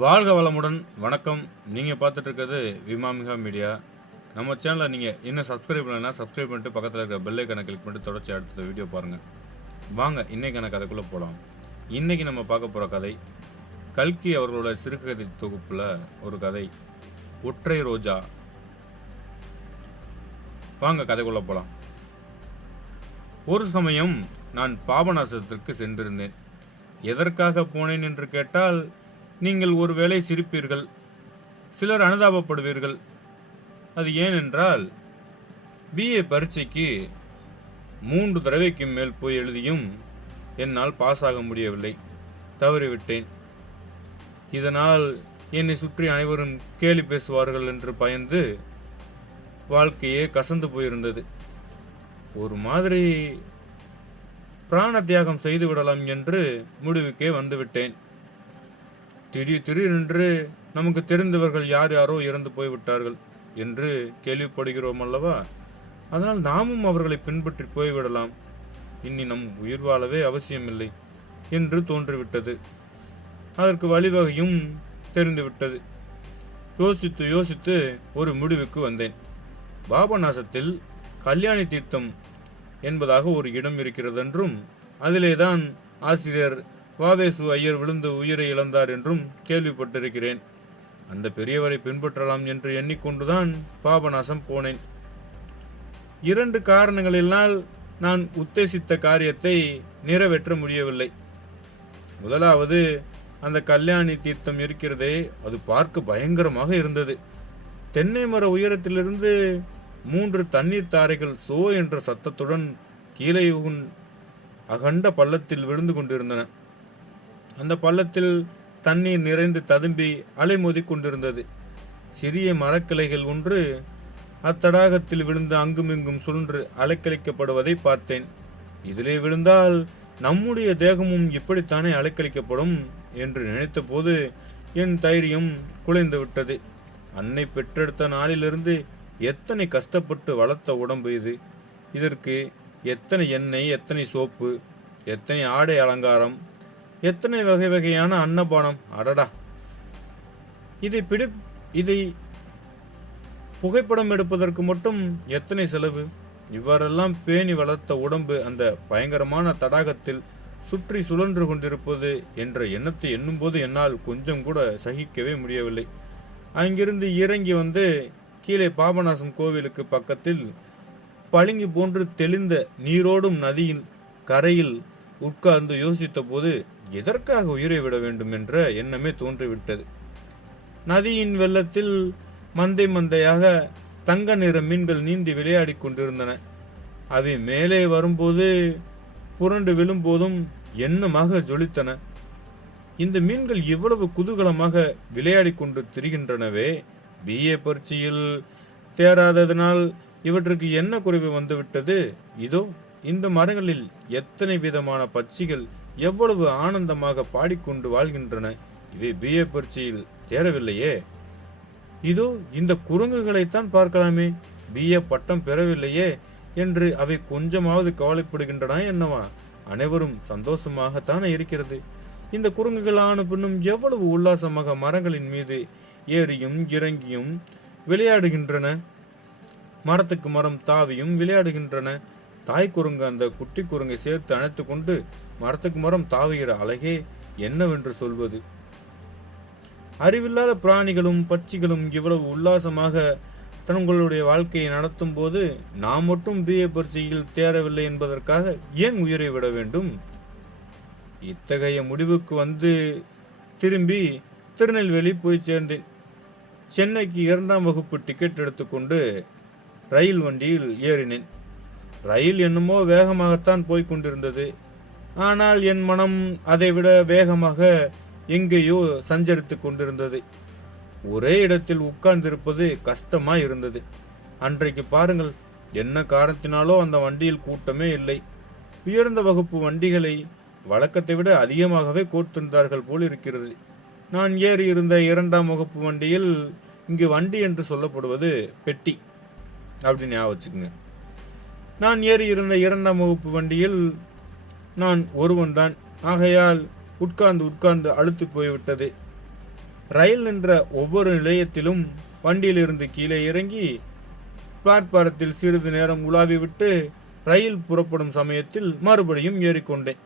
வாழ்க வளமுடன். வணக்கம். நீங்கள் பார்த்துட்டு இருக்கிறது விமாமிகா மீடியா. நம்ம சேனலை நீங்கள் இன்னும் சப்ஸ்கிரைப் பண்ணலைன்னா சப்ஸ்கிரைப் பண்ணிட்டு பக்கத்தில் இருக்கிற பெல் ஐக்கானை கிளிக் பண்ணிட்டு தொடர்ச்சி அடுத்த வீடியோ பாருங்கள். வாங்க இன்றைக்கான கதைக்குள்ளே போகலாம். இன்றைக்கி நம்ம பார்க்க போகிற கதை கல்கி அவர்களோட சிறுகதை தொகுப்பில் ஒரு கதை, ஒற்றை ரோஜா. வாங்க கதைக்குள்ளே போகலாம். ஒரு சமயம் நான் பாபநாசத்திற்கு சென்றிருந்தேன். எதற்காக போனேன் என்று கேட்டால், நீங்கள் ஒருவேளை சிரிப்பீர்கள், சிலர் அனுதாபப்படுவீர்கள். அது ஏனென்றால், பிஏ பரீட்சைக்கு 3 தடவைக்கு மேல் போய் எழுதியும் என்னால் பாஸ் ஆக முடியவில்லை, தவறிவிட்டேன். இதனால் என்னை சுற்றி அனைவரும் கேலி பேசுவார்கள் என்று பயந்து வாழ்க்கையே கசந்து போயிருந்தது. ஒரு மாதிரி பிராண தியாகம் செய்து விடலாம் என்று முடிவுக்கே வந்துவிட்டேன். திடீரென்று நமக்கு தெரிந்தவர்கள் யாரோ இறந்து போய்விட்டார்கள் என்று கேள்விப்படுகிறோம் அல்லவா? அதனால் நாமும் அவர்களை பின்பற்றி போய்விடலாம், இனி நம் உயிர் வாழவே அவசியமில்லை என்று தோன்றிவிட்டது. அதற்கு வழிவகையும் தெரிந்துவிட்டது. யோசித்து ஒரு முடிவுக்கு வந்தேன். பாபநாசத்தில் கல்யாணி தீர்த்தம் என்பதாக ஒரு இடம் இருக்கிறது என்றும், அதிலேதான் ஆசிரியர் வாவேசு ஐயர் விழுந்து உயிரை இழந்தார் என்றும் கேள்விப்பட்டிருக்கிறேன். அந்த பெரியவரை பின்பற்றலாம் என்று எண்ணிக்கொண்டுதான் பாபநாசம் போனேன். 2 காரணங்களினால் நான் உத்தேசித்த காரியத்தை நிறைவேற்ற முடியவில்லை. முதலாவது, அந்த கல்யாணி தீர்த்தம் இருக்கிறதே, அது பார்க்க பயங்கரமாக இருந்தது. தென்னை மர உயரத்திலிருந்து 3 தண்ணீர் தாரைகள் சோ என்ற சத்தத்துடன் கீழே அகண்ட பள்ளத்தில் விழுந்து கொண்டிருந்தன. அந்த பள்ளத்தில் தண்ணீர் நிறைந்து ததும்பி அலைமோதி கொண்டிருந்தது. சிறிய மரக்கிளைகள் ஒன்று அத்தடாகத்தில் விழுந்து அங்குமிங்கும் சுழன்று அலைக்கழிக்கப்படுவதை பார்த்தேன். இதிலே விழுந்தால் நம்முடைய தேகமும் இப்படித்தானே அலைக்கழிக்கப்படும் என்று நினைத்த போது என் தைரியம் குலைந்து விட்டது. அன்னை பெற்றெடுத்த நாளிலிருந்து எத்தனை கஷ்டப்பட்டு வளர்த்த உடம்பு இது. இதற்கு எத்தனை எண்ணெய், எத்தனை சோப்பு, எத்தனை ஆடை அலங்காரம், எத்தனை வகை வகையான அன்னபானம். அடடா, இதை புகைப்படம் எடுப்பதற்கு மட்டும் எத்தனை செலவு. இவ்வாறெல்லாம் பேணி வளர்த்த உடம்பு அந்த பயங்கரமான தடாகத்தில் சுற்றி சுழன்று கொண்டிருப்பது என்ற எண்ணத்தை எண்ணும்போது என்னால் கொஞ்சம் கூட சகிக்கவே முடியவில்லை. அங்கிருந்து இறங்கி வந்து கீழே பாபநாசம் கோவிலுக்கு பக்கத்தில் பளிங்கு போன்று தெளிந்த நீரோடும் நதியின் கரையில் உட்கார்ந்து யோசித்த போது எதற்காக உயிரை விட வேண்டும் என்ற எண்ணமே தோன்றிவிட்டது. நதியின் வெள்ளத்தில் மந்தையாக தங்க நிற மீன்கள் நீந்தி விளையாடி கொண்டிருந்தன. அவை மேலே வரும்போது புரண்டு விழும்போதும் எண்ணமாக ஜொலித்தன. இந்த மீன்கள் இவ்வளவு குதூகலமாக விளையாடி கொண்டு திரிகின்றனவே, பிஏ பரீட்சையில் தேராததனால் இவற்றுக்கு என்ன குறைவு வந்துவிட்டது? இதோ இந்த மரங்களில் எத்தனை விதமான பட்சிகள் எவ்வளவு ஆனந்தமாக பாடிக்கொண்டு வாழ்கின்றன. இவை பிஏ பரீட்சையில் தேரவில்லையே. இதோ இந்த குரங்குகளைத்தான் பார்க்கலாமே, பிஏ பட்டம் பெறவில்லையே என்று அவை கொஞ்சமாவது கவலைப்படுகின்றன என்னவா? அனைவரும் சந்தோஷமாகத்தானே இருக்கிறது. இந்த குரங்குகள் ஆன பின்னும் எவ்வளவு உல்லாசமாக மரங்களின் மீது ஏறியும் இறங்கியும் விளையாடுகின்றன. மரத்துக்கு மரம் தாவியும் விளையாடுகின்றன. தாய் குரங்கு அந்த குட்டி குரங்கை சேர்த்து அணைத்து கொண்டு மரத்துக்கு மரம் தாவுகிற அழகே என்னவென்று சொல்வது. அறிவில்லாத பிராணிகளும் பட்சிகளும் இவ்வளவு உல்லாசமாக தங்களுடைய வாழ்க்கையை நடத்தும் போது நாம் மட்டும் பிஏ பரீட்சையில் தேரவில்லை என்பதற்காக ஏன் உயிரை விட வேண்டும்? இத்தகைய முடிவுக்கு வந்து திரும்பி திருநெல்வேலி போய் சேர்ந்தேன். சென்னைக்கு 2ஆம் வகுப்பு டிக்கெட் எடுத்துக்கொண்டு ரயில் வண்டியில் ஏறினேன். ரயில் என்னமோ வேகமாகத்தான் போய்கொண்டிருந்தது. ஆனால் என் மனம் அதைவிட வேகமாக எங்கேயோ சஞ்சரித்து கொண்டிருந்தது. ஒரே இடத்தில் உட்கார்ந்திருப்பது கஷ்டமாய் இருந்தது. அன்றைக்கு பாருங்கள், என்ன காரணத்தினாலோ அந்த வண்டியில் கூட்டமே இல்லை. உயர்ந்த வகுப்பு வண்டிகளை வழக்கத்தை விட அதிகமாகவே கோர்த்திருந்தார்கள் போல் இருக்கிறது. நான் ஏறி இருந்த 2ஆம் வகுப்பு வண்டியில், இங்கு வண்டி என்று சொல்லப்படுவது பெட்டி அப்படின்னு ஞாபகம் வச்சுக்கோங்க. நான் ஏறி இருந்த 2ஆம் வகுப்பு வண்டியில் நான் ஒருவன் தான். ஆகையால் உட்கார்ந்து அழுத்து போய்விட்டது. ரயில் நின்ற ஒவ்வொரு நிலையத்திலும் வண்டியிலிருந்து கீழே இறங்கி பிளாட்பாரத்தில் சிறிது நேரம் உலாவி விட்டு ரயில் புறப்படும் சமயத்தில் மறுபடியும் ஏறிக்கொண்டேன்.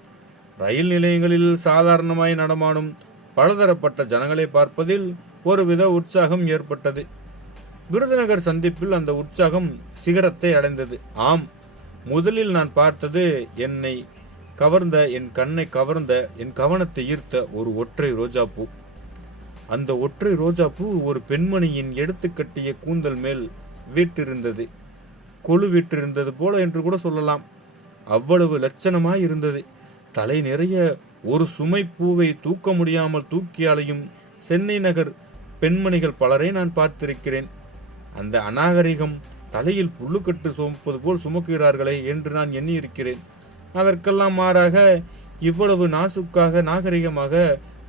ரயில் நிலையங்களில் சாதாரணமாய் நடமாடும் பலதரப்பட்ட ஜனங்களை பார்ப்பதில் ஒருவித உற்சாகம் ஏற்பட்டது. விருதுநகர் சந்திப்பில் அந்த உற்சாகம் சிகரத்தை அடைந்தது. ஆம், முதலில் நான் பார்த்தது என்னை கவர்ந்த, என் கண்ணை கவர்ந்த, என் கவனத்தை ஈர்த்த ஒரு ஒற்றை ரோஜாப்பூ. அந்த ஒற்றை ரோஜாப்பூ ஒரு பெண்மணியின் எடுத்து கட்டிய கூந்தல் மேல் வீற்றிருந்தது. கொழு வீற்றிருந்தது போல என்று கூட சொல்லலாம். அவ்வளவு லட்சணமாய் இருந்தது. தலை நிறைய ஒரு சுமை பூவை தூக்க முடியாமல் தூக்கி அலையும் சென்னை நகர் பெண்மணிகள் பலரை நான் பார்த்திருக்கிறேன். அந்த அநாகரிகம் தலையில் புல்லுக்கட்டு சுமப்பது போல் சுமக்கிறார்களே என்று நான் எண்ணியிருக்கிறேன். அதற்கெல்லாம் மாறாக இவ்வளவு நாசுக்காக நாகரிகமாக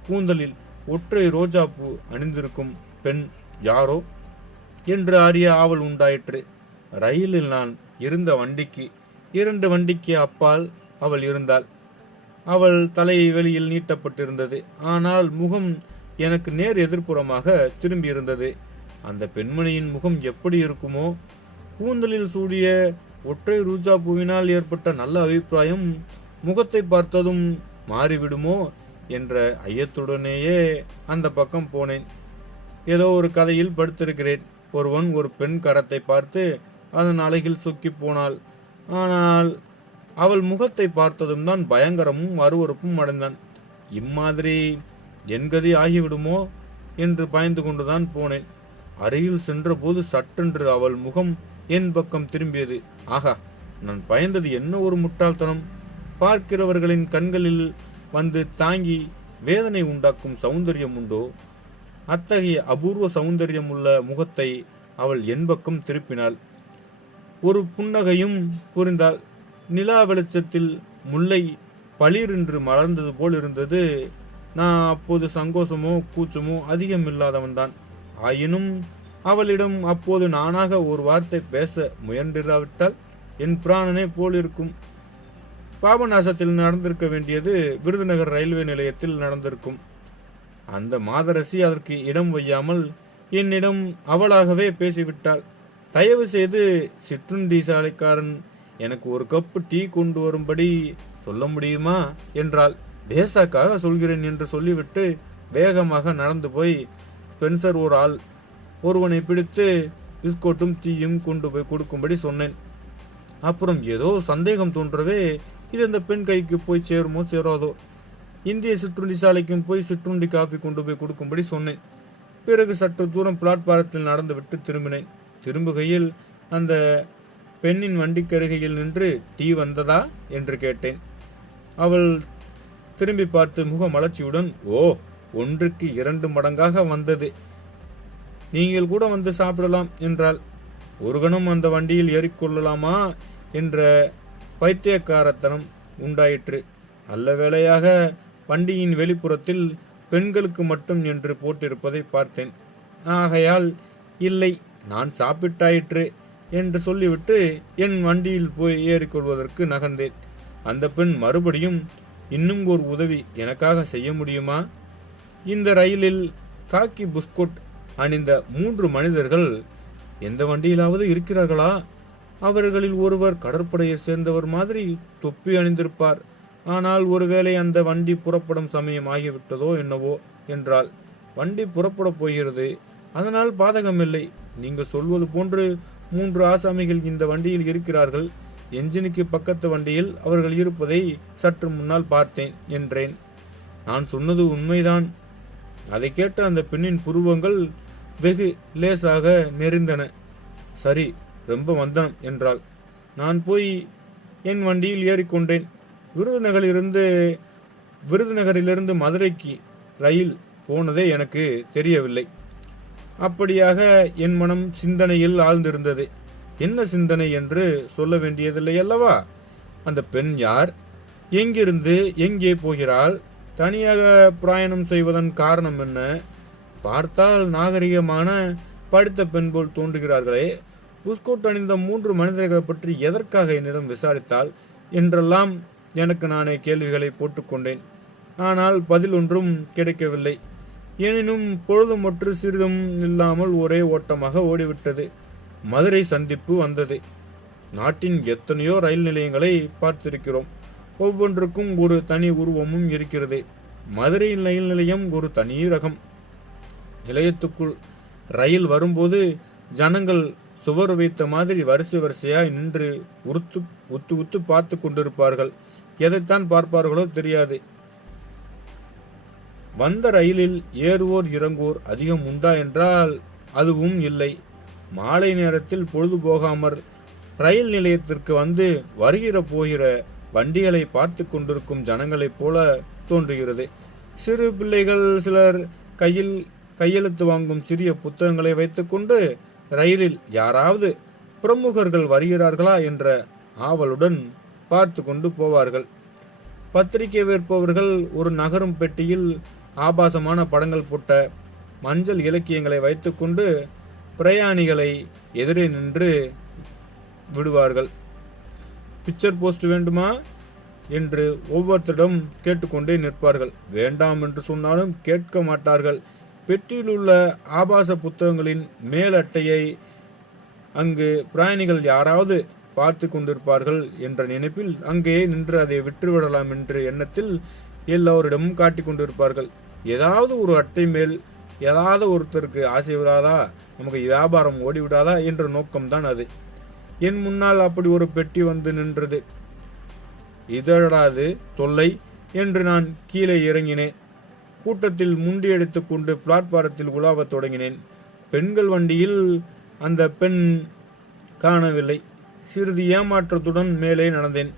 கூந்தலில் ஒற்றை ரோஜாப்பூ அணிந்திருக்கும் பெண் யாரோ என்று அறிய ஆவல் உண்டாயிற்று. ரயிலில் நான் இருந்த வண்டிக்கு 2 வண்டிக்கு அப்பால் அவள் இருந்தாள். அவள் தலை வெளியில் நீட்டப்பட்டிருந்தது. ஆனால் முகம் எனக்கு நேர் எதிர்ப்புறமாக திரும்பியிருந்தது. அந்த பெண்மணியின் முகம் எப்படி இருக்குமோ, கூந்தலில் சூடிய ஒற்றை ரோஜா பூவினால் ஏற்பட்ட நல்ல அபிப்பிராயம் முகத்தை பார்த்ததும் மாறிவிடுமோ என்ற ஐயத்துடனேயே அந்த பக்கம் போனேன். ஏதோ ஒரு கதையில் படுத்திருக்கிறேன். ஒருவன் ஒரு பெண் கரத்தை பார்த்து அதன் அழகில் சொக்கி போனாள். ஆனால் அவள் முகத்தை பார்த்ததும் தான் பயங்கரமும் அருவருப்பும் அடைந்தான். இம்மாதிரி என் கதி ஆகிவிடுமோ என்று பயந்து கொண்டுதான் போனேன். அருகில் சென்றபோது சட்டென்று அவள் முகம் என் பக்கம் திரும்பியது. ஆகா, நான் பயந்தது என்ன ஒரு முட்டாள்தனம்! பார்க்கிறவர்களின் கண்களில் வந்து தாங்கி வேதனை உண்டாக்கும் சௌந்தரியம் உண்டோ? அத்தகைய அபூர்வ சௌந்தரியம் உள்ள முகத்தை அவள் என் பக்கம் திருப்பினாள். ஒரு புன்னகையும் புரிந்தாள். நிலா வெளிச்சத்தில் முல்லை பளிரென்று மலர்ந்தது போல் இருந்தது. நான் அப்போது சங்கோஷமோ கூச்சமோ அதிகம் இல்லாதவன்தான். ஆயினும் அவளிடம் அப்போது நானாக ஒரு வார்த்தை பேச முயன்றிராவிட்டால் என் பிராணனே போலிருக்கும். பாபநாசத்தில் நடந்திருக்க வேண்டியது விருதுநகர் ரயில்வே நிலையத்தில் நடந்திருக்கும். அந்த மாதரசி அதற்கு இடம் வையாமல் என்னிடம் அவளாகவே பேசிவிட்டாள். தயவு செய்து சிற்றுண்டி சாலைக்காரன் எனக்கு ஒரு கப்பு டீ கொண்டு வரும்படி சொல்ல முடியுமா என்றாள். பேசாக்காக சொல்கிறேன் என்று சொல்லிவிட்டு வேகமாக நடந்து போய் ஸ்பென்சர் ஒருவனை பிடித்து பிஸ்கோட்டும் டீயும் கொண்டு போய் கொடுக்கும்படி சொன்னேன். அப்புறம் ஏதோ சந்தேகம் தோன்றவே இது அந்த பெண் கைக்கு போய் சேருமோ சேராதோ, இந்திய சிற்றுண்டி சாலைக்கும் போய் சிற்றுண்டி காஃபி கொண்டு போய் கொடுக்கும்படி சொன்னேன். பிறகு சற்று தூரம் பிளாட்பாரத்தில் நடந்துவிட்டு திரும்பினேன். திரும்புகையில் அந்த பெண்ணின் வண்டிக்கருகையில் நின்று டீ வந்ததா என்று கேட்டேன். அவள் திரும்பி பார்த்து முக மலர்ச்சியுடன், ஓ, 1க்கு 2 மடங்காக வந்தது, நீங்கள் கூட வந்து சாப்பிடலாம் என்றாள். ஒரு கணம் அந்த வண்டியில் ஏறிக்கொள்ளலாமா என்ற பைத்தியக்காரத்தனம் உண்டாயிற்று. நல்ல வேளையாக வண்டியின் வெளிப்புறத்தில் பெண்களுக்கு மட்டும் என்று போட்டிருப்பதை பார்த்தேன். ஆகையால் இல்லை, நான் சாப்பிட்டாயிற்று என்று சொல்லிவிட்டு என் வண்டியில் போய் ஏறிக்கொள்வதற்கு நகர்ந்தேன். அந்த பெண் மறுபடியும், இன்னும் ஒரு உதவி எனக்காக செய்ய முடியுமா? இந்த ரயிலில் காக்கி புஸ்கோட் அணிந்த 3 மனிதர்கள் எந்த வண்டியிலாவது இருக்கிறார்களா? அவர்களில் ஒருவர் கடற்படையை சேர்ந்தவர் மாதிரி தொப்பி அணிந்திருப்பார். ஆனால் ஒருவேளை அந்த வண்டி புறப்படும் சமயம் ஆகிவிட்டதோ என்னவோ என்றால், வண்டி புறப்படப் போகிறது, அதனால் பாதகமில்லை. நீங்கள் சொல்வது போன்று 3 ஆசாமிகள் இந்த வண்டியில் இருக்கிறார்கள். என்ஜினுக்கு பக்கத்து வண்டியில் அவர்கள் இருப்பதை சற்று முன்னால் பார்த்தேன் என்றேன். நான் சொன்னது உண்மைதான். அதை கேட்ட அந்த பெண்ணின் புருவங்கள் வெகு லேசாக நெறிந்தன. சரி, ரொம்ப வந்தனம் என்றாள். நான் போய் என் வண்டியில் ஏறிக்கொண்டேன். விருதுநகரிலிருந்து மதுரைக்கு ரயில் போனதே எனக்கு தெரியவில்லை. அப்படியாக என் மனம் சிந்தனையில் ஆழ்ந்திருந்தது. என்ன சிந்தனை என்று சொல்ல வேண்டியதில்லை அல்லவா? அந்த பெண் யார்? எங்கிருந்து எங்கே போகிறாள்? தனியாக பிரயாணம் செய்வதன் காரணம் என்ன? பார்த்தால் நாகரிகமான படித்த பெண் போல் தோன்றுகிறார்களே. புஸ்கோட் அணிந்த 3 மனிதர்களை பற்றி எதற்காக என்னிடம் விசாரித்தாள் என்றெல்லாம் எனக்கு நானே கேள்விகளை போட்டுக்கொண்டேன். ஆனால் பதில் ஒன்றும் கிடைக்கவில்லை. எனினும் பொழுதுமற்று சிறிதும் இல்லாமல் ஒரே ஓட்டமாக ஓடிவிட்டது. மதுரை சந்திப்பு வந்தது. நாட்டின் எத்தனையோ ரயில் நிலையங்களை பார்த்திருக்கிறோம். ஒவ்வொன்றுக்கும் ஒரு தனி உருவமும் இருக்கிறது. மதுரை ரயில் நிலையம் ஒரு தனி ரகம். நிலையத்துக்குள் ரயில் வரும்போது ஜனங்கள் சுவர் வைத்த மாதிரி வரிசை வரிசையாய் நின்று உத்து உத்து பார்த்து கொண்டிருப்பார்கள். எதைத்தான் பார்ப்பார்களோ தெரியாது. வந்த ரயிலில் ஏறுவோர் இறங்குவோர் அதிகம் உண்டா என்றால் அதுவும் இல்லை. மாலை நேரத்தில் பொழுது போகாமற் ரயில் நிலையத்திற்கு வந்து வருகிற போகிற வண்டிகளை பார்த்து கொண்டிருக்கும் ஜனங்களைப் போல தோன்றுகிறது. சிறு பிள்ளைகள் சிலர் கையெழுத்து வாங்கும் சிறிய புத்தகங்களை வைத்துக்கொண்டு ரயிலில் யாராவது பிரமுகர்கள் வருகிறார்களா என்ற ஆவலுடன் பார்த்து கொண்டு போவார்கள். பத்திரிகை விற்பவர்கள் ஒரு நகரும் பெட்டியில் ஆபாசமான படங்கள் போட்ட மஞ்சள் இலக்கியங்களை வைத்துக்கொண்டு பிரயாணிகளை எதிரே நின்று விடுவார்கள். பிக்சர் போஸ்ட் வேண்டுமா என்று ஒவ்வொருத்தரிடம் கேட்டுக்கொண்டே நிற்பார்கள். வேண்டாம் என்று சொன்னாலும் கேட்க மாட்டார்கள். பெட்டியில் உள்ள ஆபாச புத்தகங்களின் மேல் அட்டையை அங்கு பிரயாணிகள் யாராவது பார்த்து கொண்டிருப்பார்கள் என்ற நினைப்பில் அங்கேயே நின்று அதை விட்டுவிடலாம் என்ற எண்ணத்தில் எல்லோரிடமும் காட்டிக் கொண்டிருப்பார்கள். ஏதாவது ஒரு அட்டை மேல் ஏதாவது ஒருத்தருக்கு ஆசை விடாதா, நமக்கு வியாபாரம் ஓடிவிடாதா என்ற நோக்கம்தான் அது. என் முன்னால் அப்படி ஒரு பெட்டி வந்து நின்றது. இதழாது தொல்லை என்று நான் கீழே இறங்கினேன். கூட்டத்தில் முண்டி எடுத்துக் கொண்டு பிளாட்பாரத்தில் உலாவத் தொடங்கினேன். பெண்கள் வண்டியில் அந்த பெண் காணவில்லை. சிறிது ஏமாற்றத்துடன் மேலே நடந்தேன்.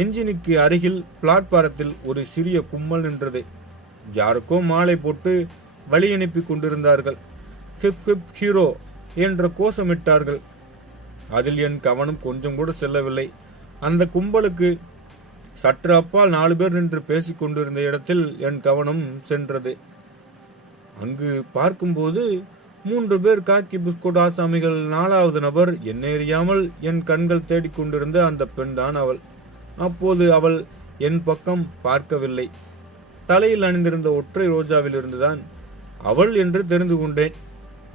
என்ஜினுக்கு அருகில் பிளாட்பாரத்தில் ஒரு சிறிய கும்பல் நின்றது. யாருக்கோ மாலை போட்டு வழி அனுப்பி கொண்டிருந்தார்கள். ஹிப் ஹிப் ஹீரோ என்ற கோஷமிட்டார்கள். அதில் என் கவனம் கொஞ்சம் கூட செல்லவில்லை. அந்த கும்பலுக்கு சற்று அப்பால் 4 பேர் நின்று பேசிக் கொண்டிருந்த இடத்தில் என் கவனம் சென்றது. அங்கு பார்க்கும்போது 3 பேர் காக்கி பிஸ்கோட் ஆசாமிகள். 4வது நபர் என்னை அறியாமல் என் கண்கள் தேடிக்கொண்டிருந்த அந்த பெண் தான் அவள். அப்போது அவள் என் பக்கம் பார்க்கவில்லை. தலையில் அணிந்திருந்த ஒற்றை ரோஜாவில் இருந்துதான் அவள் என்று தெரிந்து கொண்டேன்.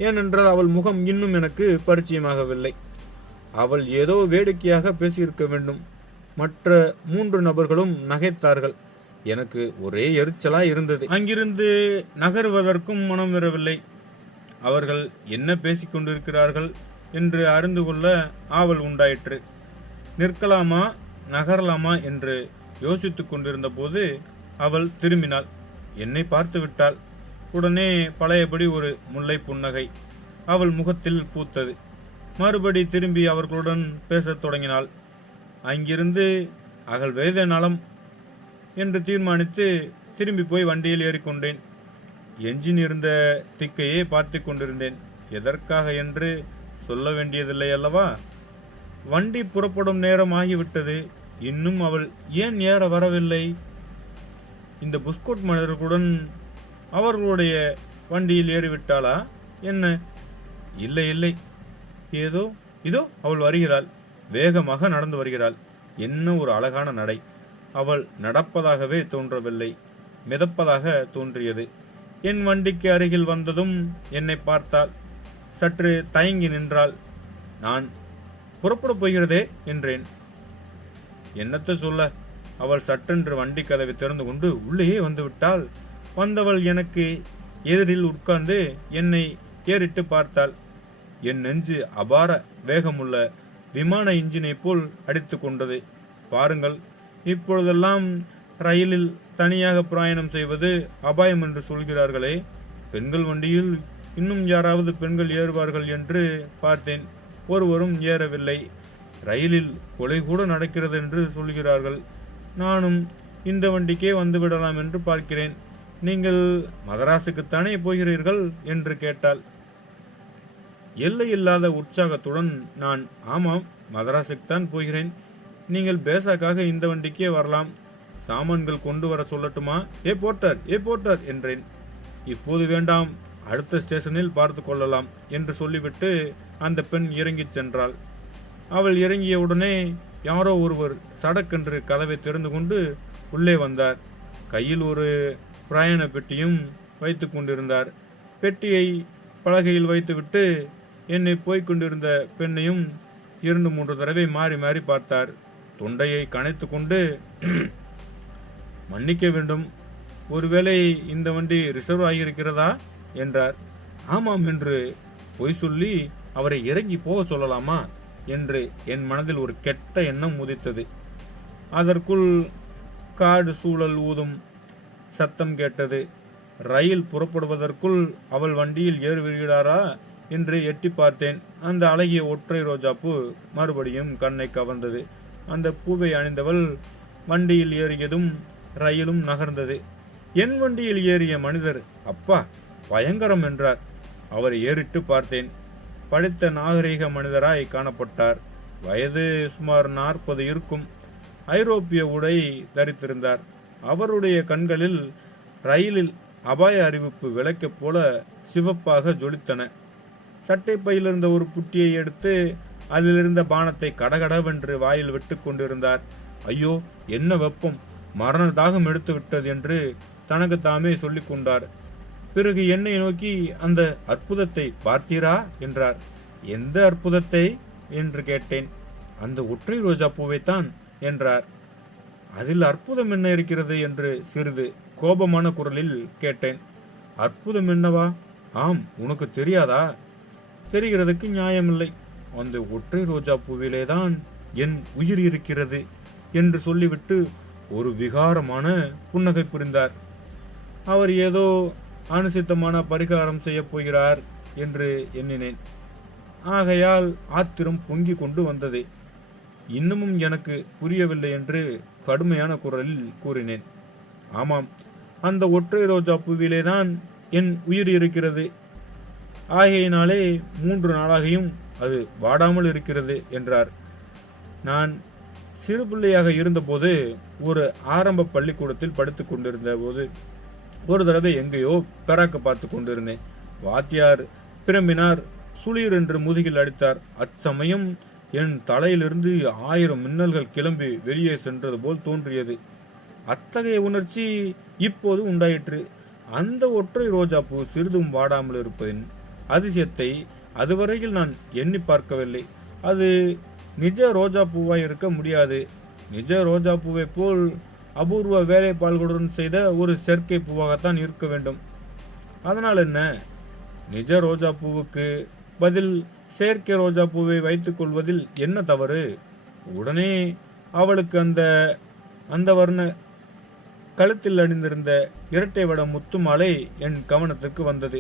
ஏனென்றால் அவள் முகம் இன்னும் எனக்கு பரிச்சயமாகவில்லை. அவள் ஏதோ வேடிக்கையாக பேசியிருக்க வேண்டும். மற்ற 3 நபர்களும் நகைத்தார்கள். எனக்கு ஒரே எரிச்சலாய் இருந்தது. அங்கிருந்து நகருவதற்கும் மனம் வரவில்லை. அவர்கள் என்ன பேசிக் கொண்டிருக்கிறார்கள் என்று அறிந்து கொள்ள ஆவல் உண்டாயிற்று. நிற்கலாமா நகரலாமா என்று யோசித்துக் கொண்டிருந்த போது அவள் திரும்பினாள். என்னை பார்த்து விட்டாள். உடனே பழையபடி ஒரு முல்லை புன்னகை அவள் முகத்தில் பூத்தது. மறுபடி திரும்பி அவர்களுடன் பேசத் தொடங்கினாள். அங்கிருந்து அகல் வேத நலம் என்று தீர்மானித்து திரும்பி போய் வண்டியில் ஏறிக்கொண்டேன். என்ஜின் இருந்த திக்கையே பார்த்து கொண்டிருந்தேன். எதற்காக என்று சொல்ல வேண்டியதில்லை அல்லவா? வண்டி புறப்படும் நேரம் ஆகிவிட்டது. இன்னும் அவள் ஏன் ஏற வரவில்லை? இந்த புஸ்கோட் மனிதர்களுடன் அவர்களுடைய வண்டியில் ஏறிவிட்டாளா என்ன? இல்லை இல்லை, இதோ அவள் வருகிறாள். வேகமாக நடந்து வருகிறாள். என்ன ஒரு அழகான நடை! அவள் நடப்பதாகவே தோன்றவில்லை, மிதப்பதாக தோன்றியது. என் வண்டிக்கு அருகில் வந்ததும் என்னை பார்த்தாள். சற்று தயங்கி நின்றாள். நான் புறப்படப் போகிறதே என்றேன். என்னத்தை சொல்ல? அவள் சட்டென்று வண்டி கதவை திறந்து கொண்டு உள்ளேயே வந்து விட்டாள். வந்தவள் எனக்கு எதிரில் உட்கார்ந்து என்னை ஏறிட்டு பார்த்தாள். என் நெஞ்சு அபார வேகமுள்ள விமான இன்ஜினை போல் அடித்து கொண்டது. பாருங்கள், இப்பொழுதெல்லாம் ரயிலில் தனியாக பிரயாணம் செய்வது அபாயம் என்று சொல்கிறார்களே, பெண்கள் வண்டியில் இன்னும் யாராவது பெண்கள் ஏறுவார்கள் என்று பார்த்தேன். ஒருவரும் ஏறவில்லை. ரயிலில் கொலை கூட நடக்கிறது என்று சொல்கிறார்கள். நானும் இந்த வண்டிக்கே வந்துவிடலாம் என்று பார்க்கிறேன். நீங்கள் மதராஸுக்குத்தானே போகிறீர்கள் என்று கேட்டாள். எல்லையில்லாத உற்சாகத்துடன் நான், ஆமாம், மதராஸுக்குத்தான் போகிறேன். நீங்கள் பேசாக்காக இந்த வண்டிக்கே வரலாம். சாமான்கள் கொண்டு வர சொல்லட்டுமா? ஏ போர்ட்டர் என்றேன். இப்போது வேண்டாம், அடுத்த ஸ்டேஷனில் பார்த்து கொள்ளலாம் என்று சொல்லிவிட்டு அந்த பெண் இறங்கிச் சென்றாள். அவள் இறங்கியவுடனே யாரோ ஒருவர் சடக்கென்று கதவை திறந்து கொண்டு உள்ளே வந்தார். கையில் ஒரு பிரயாண பெட்டியும் வைத்து கொண்டிருந்தார். பெட்டியை பலகையில் வைத்துவிட்டு என்னை போய்க் கொண்டிருந்த பெண்ணையும் 2-3 தடவை மாறி மாறி பார்த்தார். தொண்டையை கனைத்து கொண்டு, மன்னிக்க வேண்டும், ஒருவேளை இந்த வண்டி ரிசர்வ் ஆகியிருக்கிறதா என்றார். ஆமாம் என்று பொய் சொல்லி அவரை இறங்கி போக சொல்லலாமா என்று என் மனதில் ஒரு கெட்ட எண்ணம் உதித்தது. அதற்குள் காடு சூழல் ஊதும் சத்தம் கேட்டது. ரயில் புறப்படுவதற்குள் அவள் வண்டியில் ஏறுவிடுகிறாரா என்று எட்டி பார்த்தேன். அந்த அழகிய ஒற்றை ரோஜாப்பூ மறுபடியும் கண்ணை கவர்ந்தது. அந்த பூவை அணிந்தவள் வண்டியில் ஏறியதும் ரயிலும் நகர்ந்தது. என் வண்டியில் ஏறிய மனிதர் அப்பா பயங்கரம் என்றார். அவரை ஏறிட்டு பார்த்தேன். படித்த நாகரிக மனிதராய் காணப்பட்டார். வயது சுமார் 40 இருக்கும். ஐரோப்பிய உடை தரித்திருந்தார். அவருடைய கண்களில் ரயிலில் அபாய அறிவிப்பு விளக்க போல சிவப்பாக ஜொலித்தன. சட்டை பையிலிருந்த ஒரு புட்டியை எடுத்து அதிலிருந்த பானத்தை கடகடவென்று வாயில் விட்டு கொண்டிருந்தார். ஐயோ என்ன வெப்பம், மரண தாகம் எடுத்து விட்டது என்று தனக்கு தாமே சொல்லிக் கொண்டார். பிறகு என்னை நோக்கி அந்த அற்புதத்தை பார்த்தீரா என்றார். எந்த அற்புதத்தை என்று கேட்டேன். அந்த ஒற்றை ரோஜா பூவைத்தான் என்றார். அதில் அற்புதம் என்ன இருக்கிறது என்று சிறிது கோபமான குரலில் கேட்டேன். அற்புதம் என்னவா? ஆம், உனக்கு தெரியாதா? தெரிகிறதுக்கு நியாயமில்லை. அந்த ஒற்றை ரோஜா பூவிலேதான் என் உயிர் இருக்கிறது என்று சொல்லிவிட்டு ஒரு விகாரமான புன்னகை புரிந்தார். அவர் ஏதோ அனுசித்தமான பரிகாரம் செய்ய போகிறார் என்று எண்ணினேன். ஆகையால் ஆத்திரம் பொங்கி கொண்டு வந்தது. இன்னமும் எனக்கு புரியவில்லை என்று கடுமையான குரலில் கூறினேன். ஆமாம், அந்த ஒற்றை ரோஜா பூவிலேதான் என் உயிர் இருக்கிறது. ஆகையினாலே 3 நாளாகியும் அது வாடாமல் இருக்கிறது என்றார். நான் சிறு பிள்ளையாக இருந்தபோது ஒரு ஆரம்ப பள்ளிக்கூடத்தில் படித்து கொண்டிருந்த போது ஒரு தடவை எங்கேயோ பெறாக்க பார்த்து கொண்டிருந்தேன். வாத்தியார் பிரம்பினார். சுளீர் என்று முதுகில் அடித்தார். அச்சமயம் என் தலையிலிருந்து 1000 மின்னல்கள் கிளம்பி வெளியே சென்றது போல் தோன்றியது. அத்தகைய உணர்ச்சி இப்போது உண்டாயிற்று. அந்த ஒற்றை ரோஜா பூ சிறிதும் வாடாமல் இருப்பதின் அதிசயத்தை அதுவரையில் நான் எண்ணி பார்க்கவில்லை. அது நிஜ ரோஜா பூவாய் இருக்க முடியாது. நிஜ ரோஜா பூவை போல் அபூர்வ வேலைப்பால்களுடன் செய்த ஒரு செயற்கை பூவாகத்தான் இருக்க வேண்டும். அதனால் என்ன? நிஜ ரோஜா பூவுக்கு பதில் செயற்கை ரோஜா பூவை வைத்துக் கொள்வதில் என்ன தவறு? உடனே அவளுக்கு அந்த வர்ண கழுத்தில் அணிந்திருந்த இரட்டை வட முத்து மாலை என் கவனத்துக்கு வந்தது.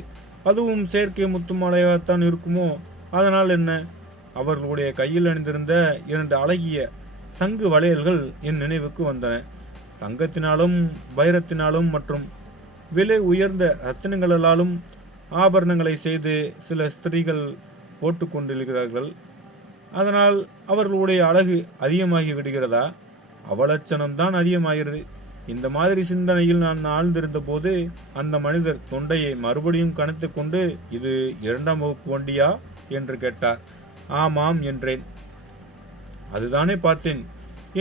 அதுவும் செயற்கை முத்து மாலையாகத்தான் இருக்குமோ? அதனால் என்ன? அவர்களுடைய கையில் அணிந்திருந்த 2 அழகிய சங்கு வளையல்கள் என் நினைவுக்கு வந்தன. தங்கத்தினாலும் வைரத்தினாலும் மற்றும் விலை உயர்ந்த ரத்தினங்களாலும் ஆபரணங்களை செய்து சில ஸ்திரீகள் போட்டுக்கொண்டிருக்கிறார்கள். அதனால் அவர்களுடைய அழகு அதிகமாகி விடுகிறதா? அவலட்சணம்தான் அதிகமாகிறது. இந்த மாதிரி சிந்தனையில் நான் ஆழ்ந்திருந்த போது அந்த மனிதர் தொண்டையை மறுபடியும் கனைத்து கொண்டு, இது 2ஆம் வகுப்பு வண்டியா என்று கேட்டார். ஆமாம் என்றேன். அதுதானே பார்த்தேன்.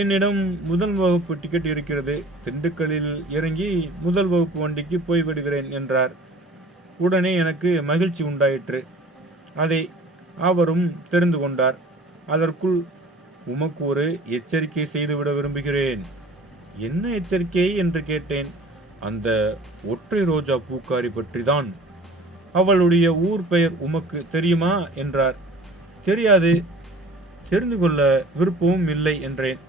என்னிடம் 1 வகுப்பு டிக்கெட் இருக்கிறது. திண்டுக்கல்லில் இறங்கி 1 வகுப்பு வண்டிக்கு போய்விடுகிறேன் என்றார். உடனே எனக்கு மகிழ்ச்சி உண்டாயிற்று. அதை அவரும் தெரிந்து கொண்டார். அதற்குள், உமக்கு ஒரு எச்சரிக்கை செய்துவிட விரும்புகிறேன். என்ன எச்சரிக்கை என்று கேட்டேன். அந்த ஒற்றை ரோஜா பூக்காரி பற்றிதான். அவளுடைய ஊர் பெயர் உமக்கு தெரியுமா என்றார். தெரியாது, தெரிந்து கொள்ள விருப்பமும் இல்லை என்றேன்.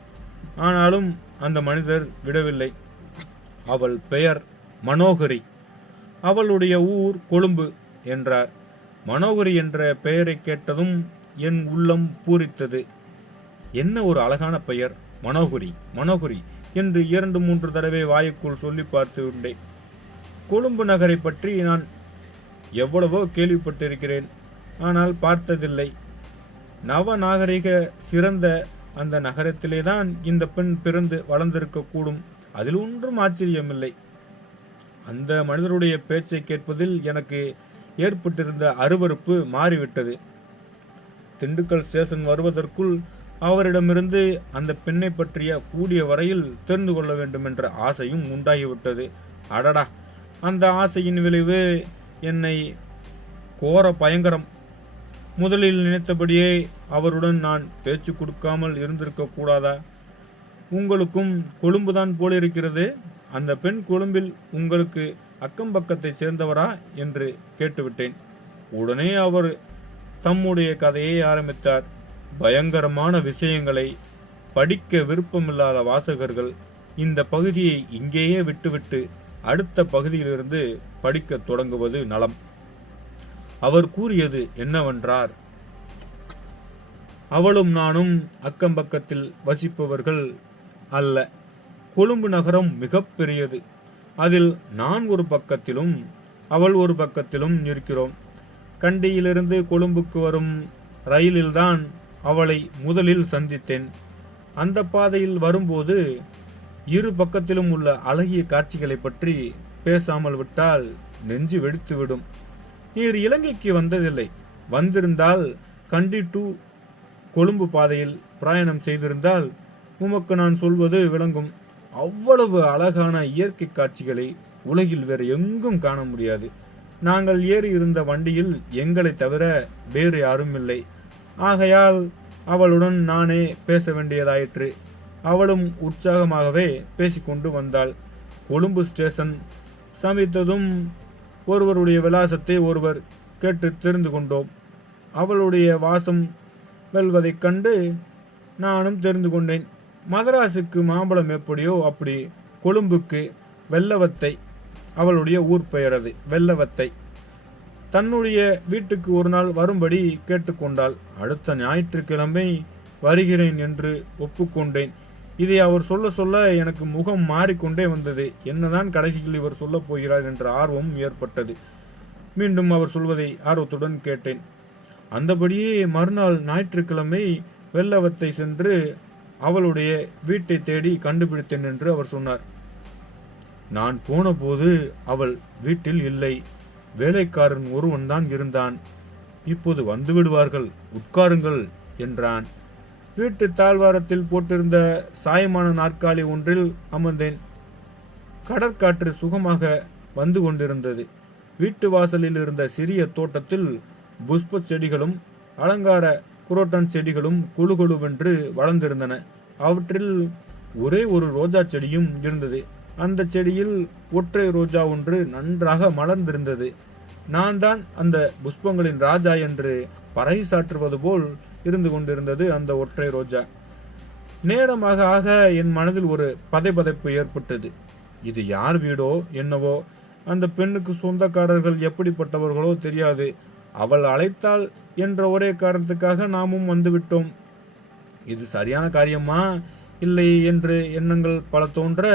ஆனாலும் அந்த மனிதர் விடவில்லை. அவள் பெயர் மனோகரி. அவளுடைய ஊர் கொழும்பு என்றார். மனோகரி என்ற பெயரை கேட்டதும் என் உள்ளம் பூரித்தது. என்ன ஒரு அழகான பெயர்! மனோகரி, மனோகரி என்று 2-3 தடவை வாயுக்குள் சொல்லி பார்த்து உண்டேன். கொழும்பு நகரை பற்றி நான் எவ்வளவோ கேள்விப்பட்டிருக்கிறேன், ஆனால் பார்த்ததில்லை. நவநாகரிக சிறந்த அந்த நகரத்திலேதான் இந்த பெண் பிறந்து வளர்ந்திருக்க கூடும். அதில் ஒன்றும் ஆச்சரியமில்லை. அந்த மனிதருடைய பேச்சை கேட்பதில் எனக்கு ஏற்பட்டிருந்த அருவருப்பு மாறிவிட்டது. திண்டுக்கல் ஸ்டேஷன் வருவதற்குள் அவரிடமிருந்து அந்த பெண்ணை பற்றிய கூடிய வரையில் தெரிந்து கொள்ள வேண்டும் என்ற ஆசையும் உண்டாகிவிட்டது. அடடா, அந்த ஆசையின் விளைவு என்னை கோர பயங்கரம். முதலில் நினைத்தபடியே அவருடன் நான் பேச்சு கொடுக்காமல் இருந்திருக்க கூடாதா? உங்களுக்கும் கொழும்புதான் போலிருக்கிறது. அந்த பெண் கொழும்பில் உங்களுக்கு அக்கம் பக்கத்தை சேர்ந்தவரா என்று கேட்டுவிட்டேன். உடனே அவர் தம்முடைய கதையை ஆரம்பித்தார். பயங்கரமான விஷயங்களை படிக்க விருப்பமில்லாத வாசகர்கள் இந்த பகுதியை இங்கேயே விட்டுவிட்டு அடுத்த பகுதியிலிருந்து படிக்க தொடங்குவது நலம். அவர் கூறியது என்னவென்றார், அவளும் நானும் அக்கம் பக்கத்தில் வசிப்பவர்கள் அல்ல. கொழும்பு நகரம் மிக பெரியது. அதில் நான் ஒரு பக்கத்திலும் அவள் ஒரு பக்கத்திலும் இருக்கிறோம். கண்டியிலிருந்து கொழும்புக்கு வரும் ரயிலில்தான் அவளை முதலில் சந்தித்தேன். அந்த பாதையில் வரும்போது இரு பக்கத்திலும் உள்ள அழகிய காட்சிகளை பற்றி பேசாமல் விட்டால் நெஞ்சு வெடித்துவிடும். நீர் இலங்கைக்கு வந்ததில்லை. வந்திருந்தால் கண்டி டு கொழும்பு பாதையில் பிரயாணம் செய்திருந்தால் உமக்கு நான் சொல்வது விளங்கும். அவ்வளவு அழகான இயற்கை காட்சிகளை உலகில் வேறு எங்கும் காண முடியாது. நாங்கள் ஏறி இருந்த வண்டியில் எங்களை தவிர வேறு யாரும் இல்லை. ஆகையால் அவளுடன் நானே பேச வேண்டியதாயிற்று. அவளும் உற்சாகமாகவே பேசிக்கொண்டு வந்தாள். கொழும்பு ஸ்டேஷன் சமைத்ததும் ஒருவருடைய விலாசத்தை ஒருவர் கேட்டு தெரிந்து கொண்டோம். அவளுடைய வாசம் வெல்வதைக் கண்டு நானும் தெரிந்து கொண்டேன். மதராசுக்கு மாம்பழம் எப்படியோ அப்படி கொழும்புக்கு வெள்ளவத்தை, அவளுடைய ஊர் பெயர் அது வெள்ளவத்தை, தன்னுடைய வீட்டுக்கு ஒரு நாள் வரும்படி கேட்டுக்கொண்டாள். அடுத்த ஞாயிற்றுக்கிழமை வருகிறேன் என்று ஒப்புக்கொண்டேன். இதை அவர் சொல்ல சொல்ல எனக்கு முகம் மாறிக்கொண்டே வந்தது. என்னதான் கடைசியில் இவர் சொல்லப் போகிறார் என்ற ஆர்வம் ஏற்பட்டது. மீண்டும் அவர் சொல்வதை ஆர்வத்துடன் கேட்டேன். அந்தபடியே மறுநாள் ஞாயிற்றுக்கிழமை வெள்ளவத்தை சென்று அவளுடைய வீட்டை தேடி கண்டுபிடித்தேன் என்று அவர் சொன்னார். நான் போன போது அவள் வீட்டில் இல்லை. வேலைக்காரன் ஒருவன் தான் இருந்தான். இப்போது வந்து விடுவார்கள், உட்காருங்கள் என்றான். வீட்டு தாழ்வாரத்தில் போட்டிருந்த சாயமான நாற்காலி ஒன்றில் அமர்ந்தேன். கடற்காற்று சுகமாக வந்து கொண்டிருந்தது. வீட்டு வாசலில் இருந்த சிறிய தோட்டத்தில் புஷ்ப செடிகளும் அலங்கார குரோட்டன் செடிகளும் குழுகுழுவென்று வளர்ந்திருந்தன. அவற்றில் ஒரே ஒரு ரோஜா செடியும் இருந்தது. அந்த செடியில் ஒற்றை ரோஜா ஒன்று நன்றாக மலர்ந்திருந்தது. நான் தான் அந்த புஷ்பங்களின் ராஜா என்று பறைசாற்றுவது போல் இருந்து கொண்டிருந்தது அந்த ஒற்றை ரோஜா. நேரமாக ஆக என் மனதில் ஒரு பதைபதைப்பு ஏற்பட்டது. இது யார் வீடோ என்னவோ, அந்த பெண்ணுக்கு சொந்தக்காரர்கள் எப்படிப்பட்டவர்களோ தெரியாது. அவள் அழைத்தாள் என்ற ஒரே காரணத்துக்காக நாமும் வந்துவிட்டோம். இது சரியான காரியமா இல்லை என்று எண்ணங்கள் பல தோன்ற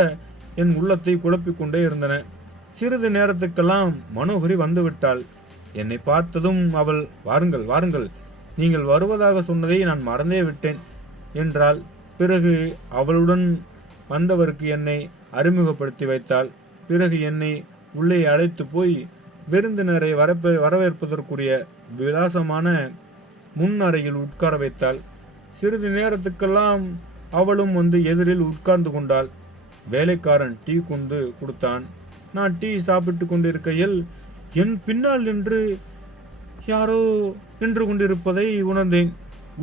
என் உள்ளத்தை குழப்பிக்கொண்டே இருந்தன. சிறிது நேரத்துக்கெல்லாம் மனோகரி வந்துவிட்டாள். என்னை பார்த்ததும் அவள், வாருங்கள் வாருங்கள், நீங்கள் வருவதாக சொன்னதை நான் மறந்தே விட்டேன் என்றாள். பிறகு அவளுடன் வந்தவருக்கு என்னை அறிமுகப்படுத்தி வைத்தாள். பிறகு என்னை உள்ளே அழைத்து போய் விருந்தினரை வரவேற்பதற்குரிய விலாசமான முன் அறையில் உட்கார வைத்தாள். சிறிது நேரத்துக்கெல்லாம் அவளும் வந்து எதிரில் உட்கார்ந்து கொண்டாள். வேலைக்காரன் டீ கொண்டு கொடுத்தான். நான் டீ சாப்பிட்டு கொண்டிருக்கையில் என் பின்னால் நின்று யாரோ நின்று கொண்டிருப்பதை உணர்ந்தேன்.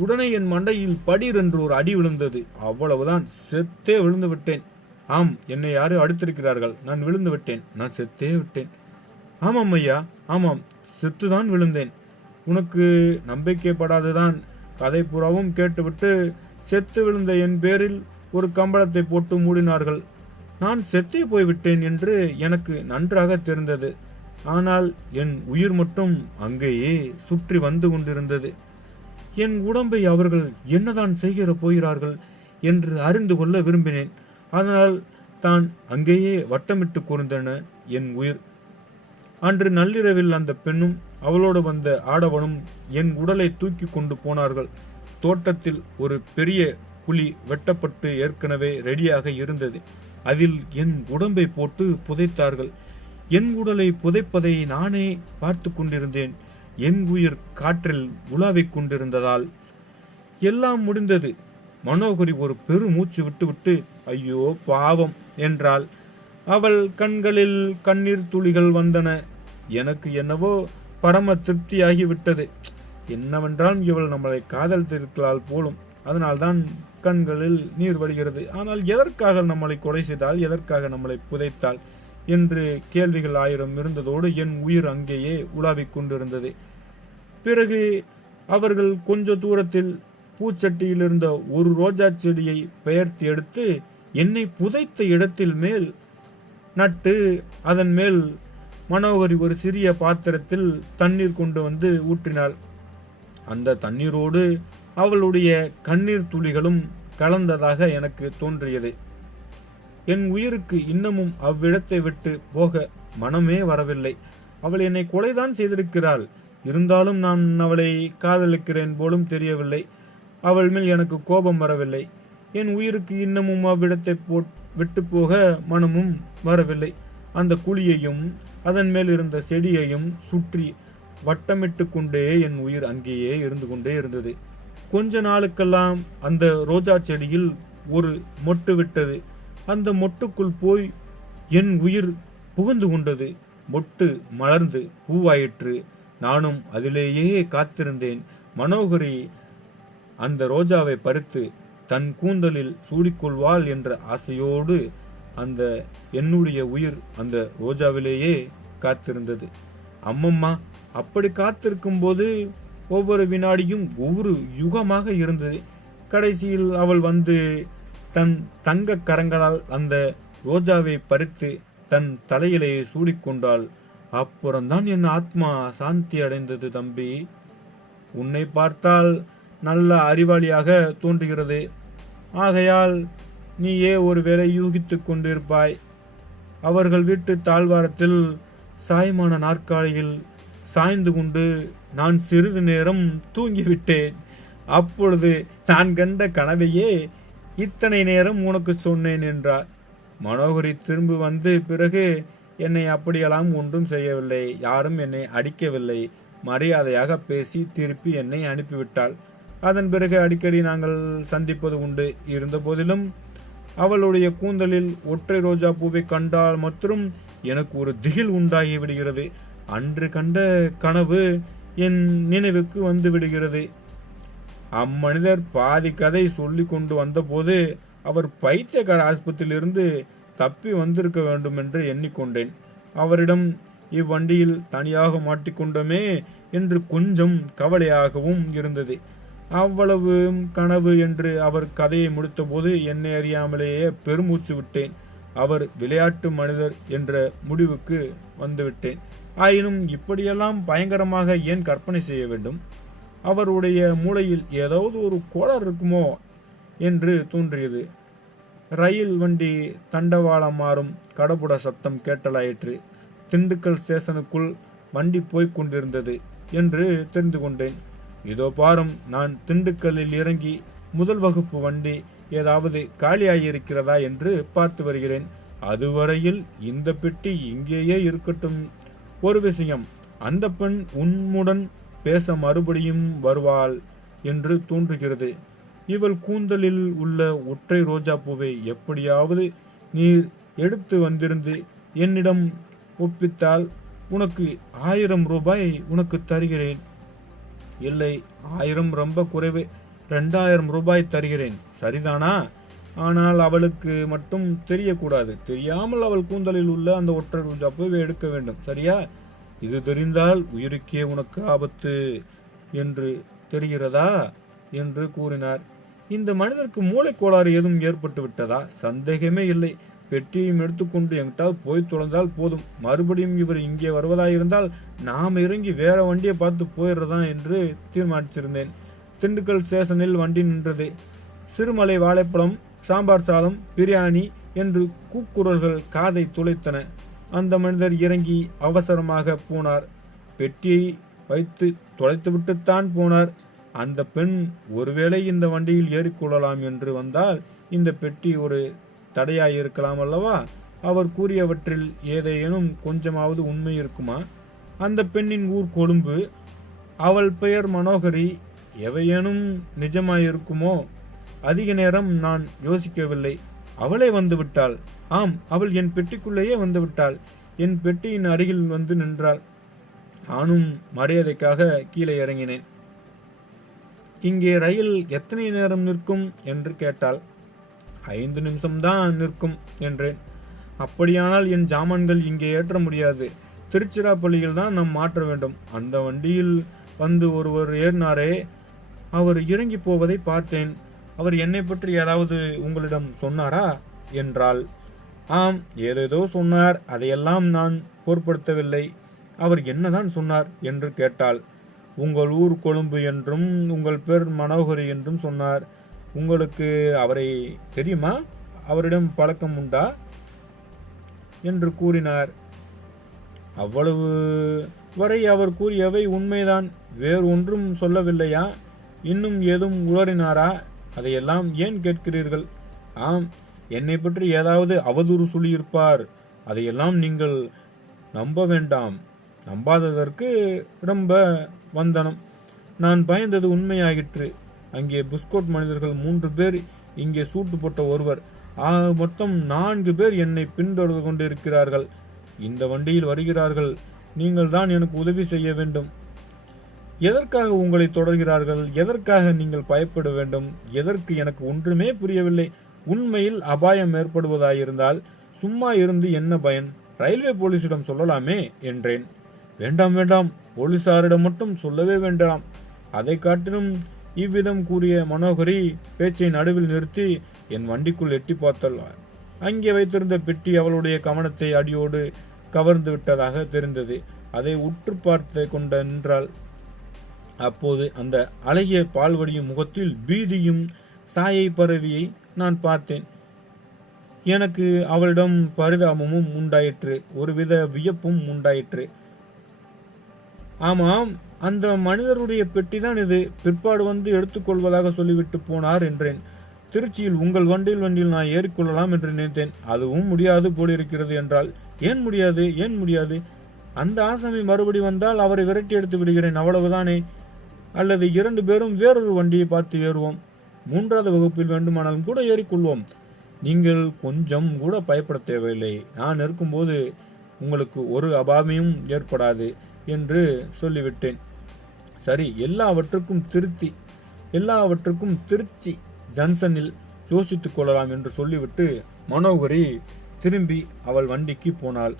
உடனே என் மண்டையில் படீர் என்று ஒரு அடி விழுந்தது. அவ்வளவுதான், செத்தே விழுந்து விட்டேன். ஆம், என்னை யாரோ அடுத்திருக்கிறார்கள். நான் விழுந்து விட்டேன். நான் செத்தே விட்டேன். ஆமாம் ஐயா, ஆமாம், செத்துதான் விழுந்தேன். உனக்கு நம்பிக்கைப்படாதுதான். கதை புறாவும் கேட்டுவிட்டு செத்து விழுந்த என் பேரில் ஒரு கம்பளத்தை போட்டு மூடினார்கள். நான் செத்தே போய்விட்டேன் என்று எனக்கு நன்றாக தெரிந்தது. ஆனால் என் உயிர் மட்டும் அங்கேயே சுற்றி வந்து கொண்டிருந்தது. என் உடம்பை அவர்கள் என்னதான் செய்கிற போகிறார்கள் என்று அறிந்து கொள்ள விரும்பினேன். அதனால் தான் அங்கேயே வட்டமிட்டு கூர்ந்தன என் உயிர். அன்று நள்ளிரவில் அந்த பெண்ணும் அவளோடு வந்த ஆடவனும் என் உடலை தூக்கி கொண்டு போனார்கள். தோட்டத்தில் ஒரு பெரிய குழி வெட்டப்பட்டு ஏற்கனவே ரெடியாக இருந்தது. அதில் என் உடம்பை போட்டு புதைத்தார்கள். என் உடலை புதைப்பதை நானே பார்த்து கொண்டிருந்தேன். என் உயிர் காற்றில் உலாவிக் கொண்டிருந்ததால் எல்லாம் முடிந்தது. மனோகரி ஒரு பெரு மூச்சு விட்டுவிட்டு ஐயோ பாவம் என்றாள். அவள் கண்களில் கண்ணீர் துளிகள் வந்தன. எனக்கு என்னவோ பரம திருப்தியாகிவிட்டது. என்னவென்றால் இவள் நம்மளை காதலித்திருக்கிறாள் போலும், அதனால்தான் கண்களில் நீர் வடிகிறது. ஆனால் எதற்காக நம்மளை கொலை செய்தால், எதற்காக நம்மளை புதைத்தாள் என்று கேள்விகள் 1000 இருந்ததோடு என் உயிர் அங்கேயே உலாவிக் கொண்டிருந்தது. பிறகு அவர்கள் கொஞ்ச தூரத்தில் பூச்சட்டியில் இருந்த ஒரு ரோஜா செடியை பெயர்த்து எடுத்து என்னை புதைத்த இடத்தில் மேல் நட்டு அதன் மேல் மனோகரி ஒரு சிறிய பாத்திரத்தில் தண்ணீர் கொண்டு வந்து ஊற்றினாள். அந்த தண்ணீரோடு அவளுடைய கண்ணீர் துளிகளும் கலந்ததாக எனக்கு தோன்றியது. என் உயிருக்கு இன்னமும் அவ்விடத்தை விட்டு போக மனமே வரவில்லை. அவள் என்னை கொலைதான் செய்திருக்கிறாள். இருந்தாலும் நான் அவளை காதலிக்கிறேன் போலும் தெரியவில்லை. அவள் மேல் எனக்கு கோபம் வரவில்லை. என் உயிருக்கு இன்னமும் அவ்விடத்தை விட்டு போக மனமும் வரவில்லை. அந்த குழியையும் அதன் மேல் இருந்த செடியையும் சுற்றி வட்டமிட்டு கொண்டே என் உயிர் அங்கேயே இருந்து கொண்டே இருந்தது. கொஞ்ச நாளுக்கெல்லாம் அந்த ரோஜா செடியில் ஒரு மொட்டு விட்டது. அந்த மொட்டுக்குள் போய் என் உயிர் புகுந்து கொண்டது. மொட்டு மலர்ந்து பூவாயிற்று. நானும் அதிலேயே காத்திருந்தேன். மனோகரி அந்த ரோஜாவை பறித்து தன் கூந்தலில் சூடிக்கொள்வாள் என்ற ஆசையோடு அந்த என்னுடைய உயிர் அந்த ரோஜாவிலேயே காத்திருந்தது. அம்மம்மா, அப்படி காத்திருக்கும் போது ஒவ்வொரு வினாடியும் ஒவ்வொரு யுகமாக இருந்தது. கடைசியில் அவள் வந்து தன் தங்க கரங்களால் அந்த ரோஜாவை பறித்து தன் தலையிலே சூடிக்கொண்டாள். அப்புறம்தான் என் ஆத்மா சாந்தி அடைந்தது. தம்பி, உன்னை பார்த்தால் நல்ல அறிவாளியாக தோன்றுகிறது. ஆகையால் நீயே ஒருவேளை யூகித்து கொண்டிருப்பாய். அவர்கள் வீட்டு தாழ்வாரத்தில் சாயமான நாற்காலியில் சாய்ந்து கொண்டு நான் சிறிது நேரம் தூங்கிவிட்டேன். அப்பொழுது நான் கண்ட கனவையே இத்தனை நேரம் உனக்கு சொன்னேன் என்றார். மனோகரி திரும்பி வந்து பிறகு என்னை அப்படியெல்லாம் ஒன்றும் செய்யவில்லை. யாரும் என்னை அடிக்கவில்லை. மரியாதையாக பேசி திருப்பி என்னை அனுப்பிவிட்டாள். அதன் பிறகு அடிக்கடி நாங்கள் சந்திப்பது உண்டு. இருந்த போதிலும் அவளுடைய கூந்தலில் ஒற்றை ரோஜா பூவை கண்டால் மற்றும் எனக்கு ஒரு திகில் உண்டாகி விடுகிறது. அன்று கண்ட கனவு என் நினைவுக்கு வந்து விடுகிறது. அம்மனிதர் பாதி கதை சொல்லி கொண்டு வந்தபோது அவர் பைத்தியக்கார ஆஸ்பத்திரியிலிருந்து தப்பி வந்திருக்க வேண்டும் என்று எண்ணிக்கொண்டேன். அவரிடம் இவ்வண்டியில் தனியாக மாட்டிக்கொண்டோமே என்று கொஞ்சம் கவலையாகவும் இருந்தது. அவ்வளவு கனவு என்று அவர் கதையை முடித்தபோது என்னை அறியாமலேயே பெருமூச்சு விட்டேன். அவர் விளையாட்டு மனிதர் என்ற முடிவுக்கு வந்துவிட்டேன். ஆயினும் இப்படியெல்லாம் பயங்கரமாக ஏன் கற்பனை செய்ய வேண்டும்? அவருடைய மூளையில் ஏதாவது ஒரு கோளாறு இருக்குமோ என்று தோன்றியது. ரயில் வண்டி தண்டவாளம் மாறும் கடபுட சத்தம் கேட்டலாயிற்று. திண்டுக்கல் ஸ்டேஷனுக்குள் வண்டி போய்க் கொண்டிருந்தது என்று தெரிந்து கொண்டேன். இதோ பாரும், நான் திண்டுக்கல்லில் இறங்கி முதல் வகுப்பு வண்டி ஏதாவது காலியாகியிருக்கிறதா என்று பார்த்து வருகிறேன். அதுவரையில் இந்த பெட்டி இங்கேயே இருக்கட்டும். ஒரு விஷயம், அந்த பெண் உன்னுடன் பேச மறுபடியும் வருவாள் என்று தோன்றுகிறது. இவள் கூந்தலில் உள்ள ஒற்றை ரோஜா பூவை எப்படியாவது நீர் எடுத்து வந்திருந்து என்னிடம் ஒப்பித்தால் உனக்கு 1000 ரூபாய் உனக்கு தருகிறேன். இல்லை, 1000 ரொம்ப குறைவு, 2000 ரூபாய் தருகிறேன். சரிதானா? ஆனால் அவளுக்கு மட்டும் தெரியக்கூடாது. தெரியாமல் அவள் கூந்தலில் உள்ள அந்த ஒற்றை ரோஜா பூவை எடுக்க வேண்டும். சரியா? இது தெரிந்தால் உயிருக்கே உனக்கு ஆபத்து என்று தெரிகிறதா என்று கூறினார். இந்த மனிதருக்கு மூளைக்கோளாறு ஏதும் ஏற்பட்டு விட்டதா? சந்தேகமே இல்லை. பெட்டியையும் எடுத்துக்கொண்டு எங்கிட்டாவது போய் தொலைந்தால் போதும். மறுபடியும் இவர் இங்கே வருவதாயிருந்தால் நாம் இறங்கி வேற வண்டியை பார்த்து போயிடுறதா என்று தீர்மானிச்சிருந்தேன். திண்டுக்கல் ஸ்டேஷனில் வண்டி நின்றது. சிறுமலை வாழைப்பழம், சாம்பார் சாதம், பிரியாணி என்று கூக்குரல்கள் காதை துளைத்தன. அந்த மனிதர் இறங்கி அவசரமாக போனார். பெட்டியை வைத்து தொலைத்துவிட்டுத்தான் போனார். அந்த பெண் ஒருவேளை இந்த வண்டியில் ஏறிக்கொள்ளலாம் என்று வந்தால் இந்த பெட்டி ஒரு தடையாயிருக்கலாம் அல்லவா? அவர் கூறியவற்றில் ஏதேனும் கொஞ்சமாவது உண்மை இருக்குமா? அந்த பெண்ணின் ஊர் கொழும்பு, அவள் பெயர் மனோகரி. எவையேனும் நிஜமாயிருக்குமோ? அதிக நேரம் நான் யோசிக்கவில்லை. அவளே வந்து விட்டாள். ஆம், அவள் என் பெட்டிக்குள்ளேயே வந்துவிட்டாள். என் பெட்டியின் அருகில் வந்து நின்றாள். நானும் மரியாதைக்காக கீழே இறங்கினேன். இங்கே ரயில் எத்தனை நேரம் நிற்கும் என்று கேட்டாள். 5 நிமிஷம்தான் நிற்கும் என்றேன். அப்படியானால் என் ஜாமான்கள் இங்கே ஏற்ற முடியாது. திருச்சிராப்பள்ளியில் தான் நாம் மாற்ற வேண்டும். அந்த வண்டியில் வந்து ஒருவர் ஏறினாரே, அவர் இறங்கி போவதை பார்த்தேன். அவர் என்னை பற்றி ஏதாவது உங்களிடம் சொன்னாரா என்றாள். ஆம், ஏதேதோ சொன்னார். அதையெல்லாம் நான் பொருட்படுத்தவில்லை. அவர் என்னதான் சொன்னார் என்று கேட்டாள். உங்கள் ஊர் கொழும்பு என்றும் உங்கள் பேர் மனோகரி என்றும் சொன்னார். உங்களுக்கு அவரை தெரியுமா? அவரிடம் பழக்கம் உண்டா என்று கூறினார். அவ்வளவு வரை அவர் கூறியவை உண்மைதான். வேறு ஒன்றும் சொல்லவில்லையா? இன்னும் ஏதும் உளறினாரா? அதையெல்லாம் ஏன் கேட்கிறீர்கள்? ஆம், என்னை பற்றி ஏதாவது அவதூறு சொல்லியிருப்பார். அதையெல்லாம் நீங்கள் நம்ப வேண்டாம். நம்பாததற்கு ரொம்ப வந்தனம். நான் பயந்தது உண்மையாகிற்று. அங்கே புஸ்கோட் மனிதர்கள் 3 பேர், இங்கே சூட்டு போட்ட ஒருவர், மொத்தம் 4 பேர் என்னை பின்தொடர்ந்து கொண்டிருக்கிறார்கள். இந்த வண்டியில் வருகிறார்கள். நீங்கள் தான் எனக்கு உதவி செய்ய வேண்டும். எதற்காக உங்களை தொடர்கிறார்கள்? எதற்காக நீங்கள் பயப்பட வேண்டும்? எதற்கு? எனக்கு ஒன்றுமே புரியவில்லை. உண்மையில் அபாயம் ஏற்படுவதாயிருந்தால் சும்மா இருந்து என்ன பயன்? ரயில்வே போலீசிடம் சொல்லலாமே என்றேன். வேண்டாம் வேண்டாம், போலீசாரிடம் மட்டும் சொல்லவே வேண்டாம். அதை காட்டிலும் இவ்விதம் கூறிய மனோகரி பேச்சை நடுவில் நிறுத்தி என் வண்டிக்குள் எட்டி பார்த்தாள். அங்கே வைத்திருந்த பெட்டி அவளுடைய கவனத்தை அடியோடு கவர்ந்து விட்டதாக தெரிந்தது. அதை உற்று பார்த்து கொண்ட நின்றாள். அப்போது அந்த அழகிய பால்வடியும் முகத்தில் பீதியும் சாயை பரவியை நான் பார்த்தேன். எனக்கு அவளிடம் பரிதாபமும் உண்டாயிற்று. ஒருவித வியப்பும் உண்டாயிற்று. ஆமாம், அந்த மனிதருடைய பெட்டிதான் இது. பிற்பாடு வந்து எடுத்துக்கொள்வதாக சொல்லிவிட்டு போனார் என்றேன். திருச்சியில் உங்கள் வண்டியில் நான் ஏறிக்கொள்ளலாம் என்று நினைத்தேன். அதுவும் முடியாது போலிருக்கிறது என்றால். ஏன் முடியாது? ஏன் முடியாது? அந்த ஆசாமி மறுபடி வந்தால் அவரை விரட்டி எடுத்து விடுகிறேன், அவ்வளவுதானே. அல்லது 2 பேரும் வேறொரு வண்டியை பார்த்து ஏறுவோம். 3வது வகுப்பில் வேண்டுமானாலும் கூட ஏறிக்கொள்வோம். நீங்கள் கொஞ்சம் கூட பயப்பட தேவையில்லை. நான் இருக்கும்போது உங்களுக்கு ஒரு அபாயமும் ஏற்படாது என்று சொல்லிவிட்டேன். சரி, எல்லாவற்றுக்கும் திருச்சி ஜங்ஷனில் யோசித்துக் கொள்ளலாம் என்று சொல்லிவிட்டு மனோகரி திரும்பி அவள் வண்டிக்கு போனாள்.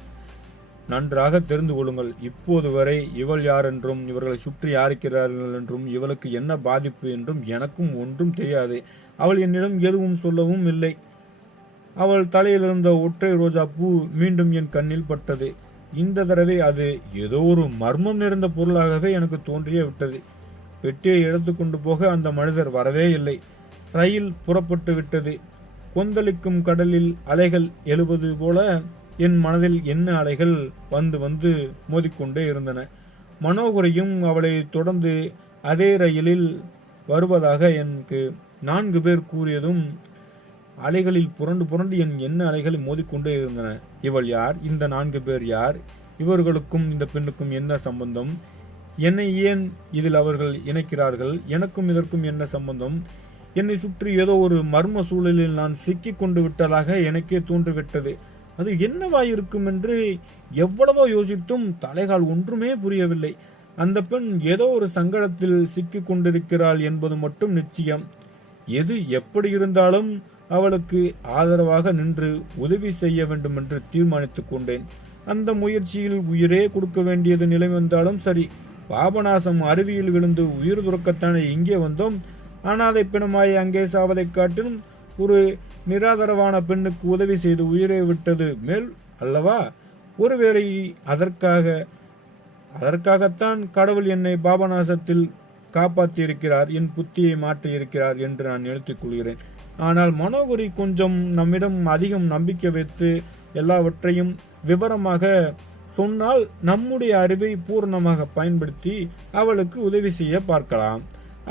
நன்றாக தெரிந்து கொள்ளுங்கள். இப்போது வரை இவள் யார் என்றும் இவர்களை சுற்றி யாருக்கிறார்கள் என்றும் இவளுக்கு என்ன பாதிப்பு என்றும் எனக்கும் ஒன்றும் தெரியாது. அவள் என்னிடம் எதுவும் சொல்லவும் இல்லை. அவள் தலையில் இருந்த ஒற்றை ரோஜா பூ மீண்டும் என் கண்ணில் பட்டது. இந்த தடவை அது ஏதோ ஒரு மர்மம் நிறைந்த பொருளாகவே எனக்கு தோன்றியே விட்டது. பெட்டியை எடுத்துக்கொண்டு போக அந்த மனிதர் வரவே இல்லை. ரயில் புறப்பட்டு விட்டது. கொந்தளிக்கும் கடலில் அலைகள் எழுவது போல என் மனதில் என்ன அலைகள் வந்து வந்து மோதிக்கொண்டே இருந்தன. மனோகரியும் அவளை தொடர்ந்து அதே ரயிலில் வருவதாக எனக்கு 4 பேர் கூறியதும் அலைகளில் புரண்டு புரண்டு என் என்ன அலைகள் மோதிக்கொண்டே இருந்தன. இவள் யார்? இந்த 4 பேர் யார்? இவர்களுக்கும் இந்த பெண்ணுக்கும் என்ன சம்பந்தம்? என்னை ஏன் இதில் அவர்கள் இணைக்கிறார்கள்? எனக்கும் இதற்கும் என்ன சம்பந்தம்? என்னை சுற்றி ஏதோ ஒரு மர்ம சூழலில் நான் சிக்கி கொண்டு விட்டதாக எனக்கே தோன்றிவிட்டது. அது என்னவாயிருக்கும் என்று எவ்வளவோ யோசித்தும் தலைகால் ஒன்றுமே புரியவில்லை. அந்த பெண் ஏதோ ஒரு சங்கடத்தில் சிக்கி கொண்டிருக்கிறாள் என்பது மட்டும் நிச்சயம். எது எப்படி இருந்தாலும் அவளுக்கு ஆதரவாக நின்று உதவி செய்ய வேண்டும் என்று தீர்மானித்துக் கொண்டேன். அந்த முயற்சியில் உயிரே கொடுக்க வேண்டியது நிலை வந்தாலும் சரி. பாபநாசம் அருவியில் விழுந்து உயிர் துறக்கத்தானே இங்கே வந்தோம். அனாதை பிணமாய் அங்கே சாவதை காட்டிலும் ஒரு நிராதரவான பெண்ணுக்கு உதவி செய்து உயிரை விட்டது மேல் அல்லவா? ஒருவேளை அதற்காகத்தான் கடவுள் என்னை பாபநாசத்தில் காப்பாற்றியிருக்கிறார், என் புத்தியை மாற்றியிருக்கிறார் என்று நான் நினைத்துக் கொள்கிறேன். ஆனால் மனோகரி கொஞ்சம் நம்மிடம் அதிகம் நம்பிக்கை வைத்து எல்லாவற்றையும் விவரமாக சொன்னால் நம்முடைய அறிவை பூர்ணமாக பயன்படுத்தி அவளுக்கு உதவி செய்ய பார்க்கலாம்.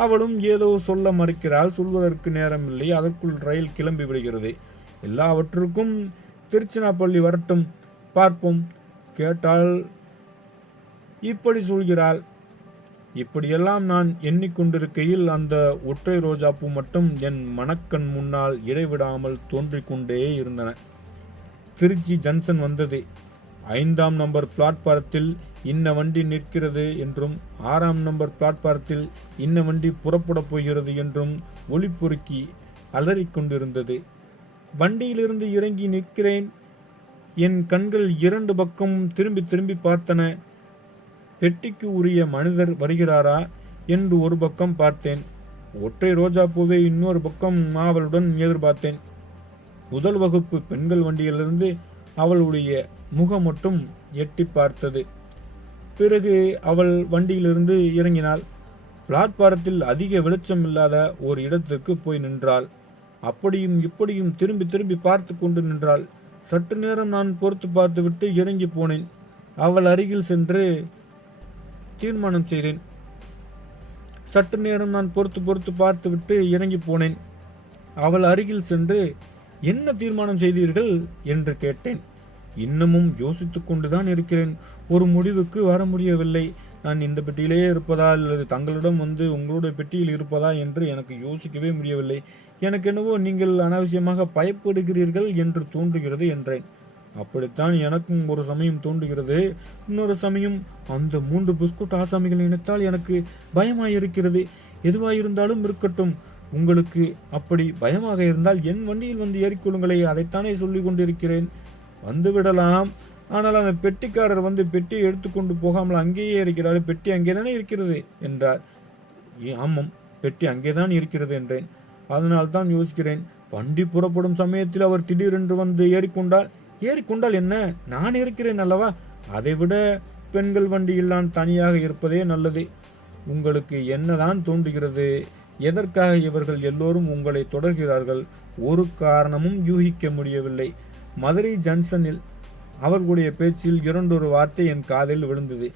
அவளும் ஏதோ சொல்ல மறுக்கிறாள். சொல்வதற்கு நேரமில்லை. அதற்குள் ரயில் கிளம்பி விடுகிறது. எல்லாவற்றுக்கும் திருச்சிராப்பள்ளி வரட்டும், பார்ப்போம். கேட்டால் இப்படி சொல்கிறாள். இப்படியெல்லாம் நான் எண்ணிக்கொண்டிருக்கையில் அந்த ஒற்றை ரோஜாப்பூ மட்டும் என் மனக்கண் முன்னால் இடைவிடாமல் தோன்றிக் கொண்டே இருந்தன. திருச்சி ஜங்ஷன் வந்தது. 5ஆம் நம்பர் பிளாட்பாரத்தில் இன்ன வண்டி நிற்கிறது என்றும் 6ஆம் நம்பர் பிளாட்பாரத்தில் இன்ன வண்டி புறப்படப் போகிறது என்றும் ஒலிபொருக்கி அலறிக்கொண்டிருந்தது. வண்டியிலிருந்து இறங்கி நிற்கிறேன். என் கண்கள் 2 பக்கம் திரும்பி திரும்பி பார்த்தன. பெட்டிக்கு உரிய மனிதர் வருகிறாரா என்று ஒரு பக்கம் பார்த்தேன். ஒற்றை ரோஜா பூவை இன்னொரு பக்கம் ஆவலுடன் எதிர்பார்த்தேன். முதல் வகுப்பு பெண்கள் வண்டியிலிருந்து அவளுடைய முகம் மட்டும் எட்டி பார்த்தது. பிறகு அவள் வண்டியிலிருந்து இறங்கினாள். பிளாட்பாரத்தில் அதிக வெளிச்சம் இல்லாத ஒரு இடத்திற்கு போய் நின்றாள். அப்படியும் இப்படியும் திரும்பி திரும்பி பார்த்து கொண்டு நின்றாள். சற்று நேரம் நான் பொறுத்து பார்த்துவிட்டு இறங்கி போனேன். அவள் அருகில் சென்று தீர்மானம் செய்தேன். சற்று நேரம் நான் பொறுத்து பார்த்துவிட்டு இறங்கி போனேன். அவள் அருகில் சென்று என்ன தீர்மானம் செய்தீர்கள் என்று கேட்டேன். இன்னமும் யோசித்துக் கொண்டுதான் இருக்கிறேன். ஒரு முடிவுக்கு வர முடியவில்லை. நான் இந்த பெட்டியிலேயே இருப்பதா அல்லது தங்களிடம் வந்து உங்களுடைய பெட்டியில் இருப்பதா என்று எனக்கு யோசிக்கவே முடியவில்லை. எனக்கு என்னவோ நீங்கள் அனாவசியமாக பயப்படுகிறீர்கள் என்று தோன்றுகிறது என்றேன். அப்படித்தான் எனக்கும் ஒரு சமயம் தோன்றுகிறது. இன்னொரு சமயம் அந்த 3 பிஸ்கட் ஆசாமிகள் நினைத்தால் எனக்கு பயமாயிருக்கிறது. எதுவாயிருந்தாலும் இருக்கட்டும், உங்களுக்கு அப்படி பயமாக இருந்தால் என் வண்டியில் வந்து ஏறிக்கொள்ளுங்களே, அதைத்தானே சொல்லிக் கொண்டிருக்கிறேன். வந்துவிடலாம். ஆனால் அந்த பெட்டிக்காரர் வந்து பெட்டியை எடுத்துக்கொண்டு போகாமல் அங்கேயே இருக்கிறார். பெட்டி அங்கேதானே இருக்கிறது என்றார். ஆமாம், பெட்டி அங்கேதான் இருக்கிறது என்றேன். அதனால் தான் யோசிக்கிறேன். வண்டி புறப்படும் சமயத்தில் அவர் திடீரென்று வந்து ஏறிக்கொண்டால் என்ன, நான் இருக்கிறேன் அல்லவா? அதைவிட பெண்கள் வண்டியில் நான் தனியாக இருப்பதே நல்லது. உங்களுக்கு என்னதான் தோன்றுகிறது? எதற்காக இவர்கள் எல்லோரும் உங்களை தொடர்கிறார்கள்? ஒரு காரணமும் யூகிக்க முடியவில்லை. மதுரை ஜங்ஷனில் அவர்களுடைய பேச்சில் 2 வார்த்தை என் காதில் விழுந்தது.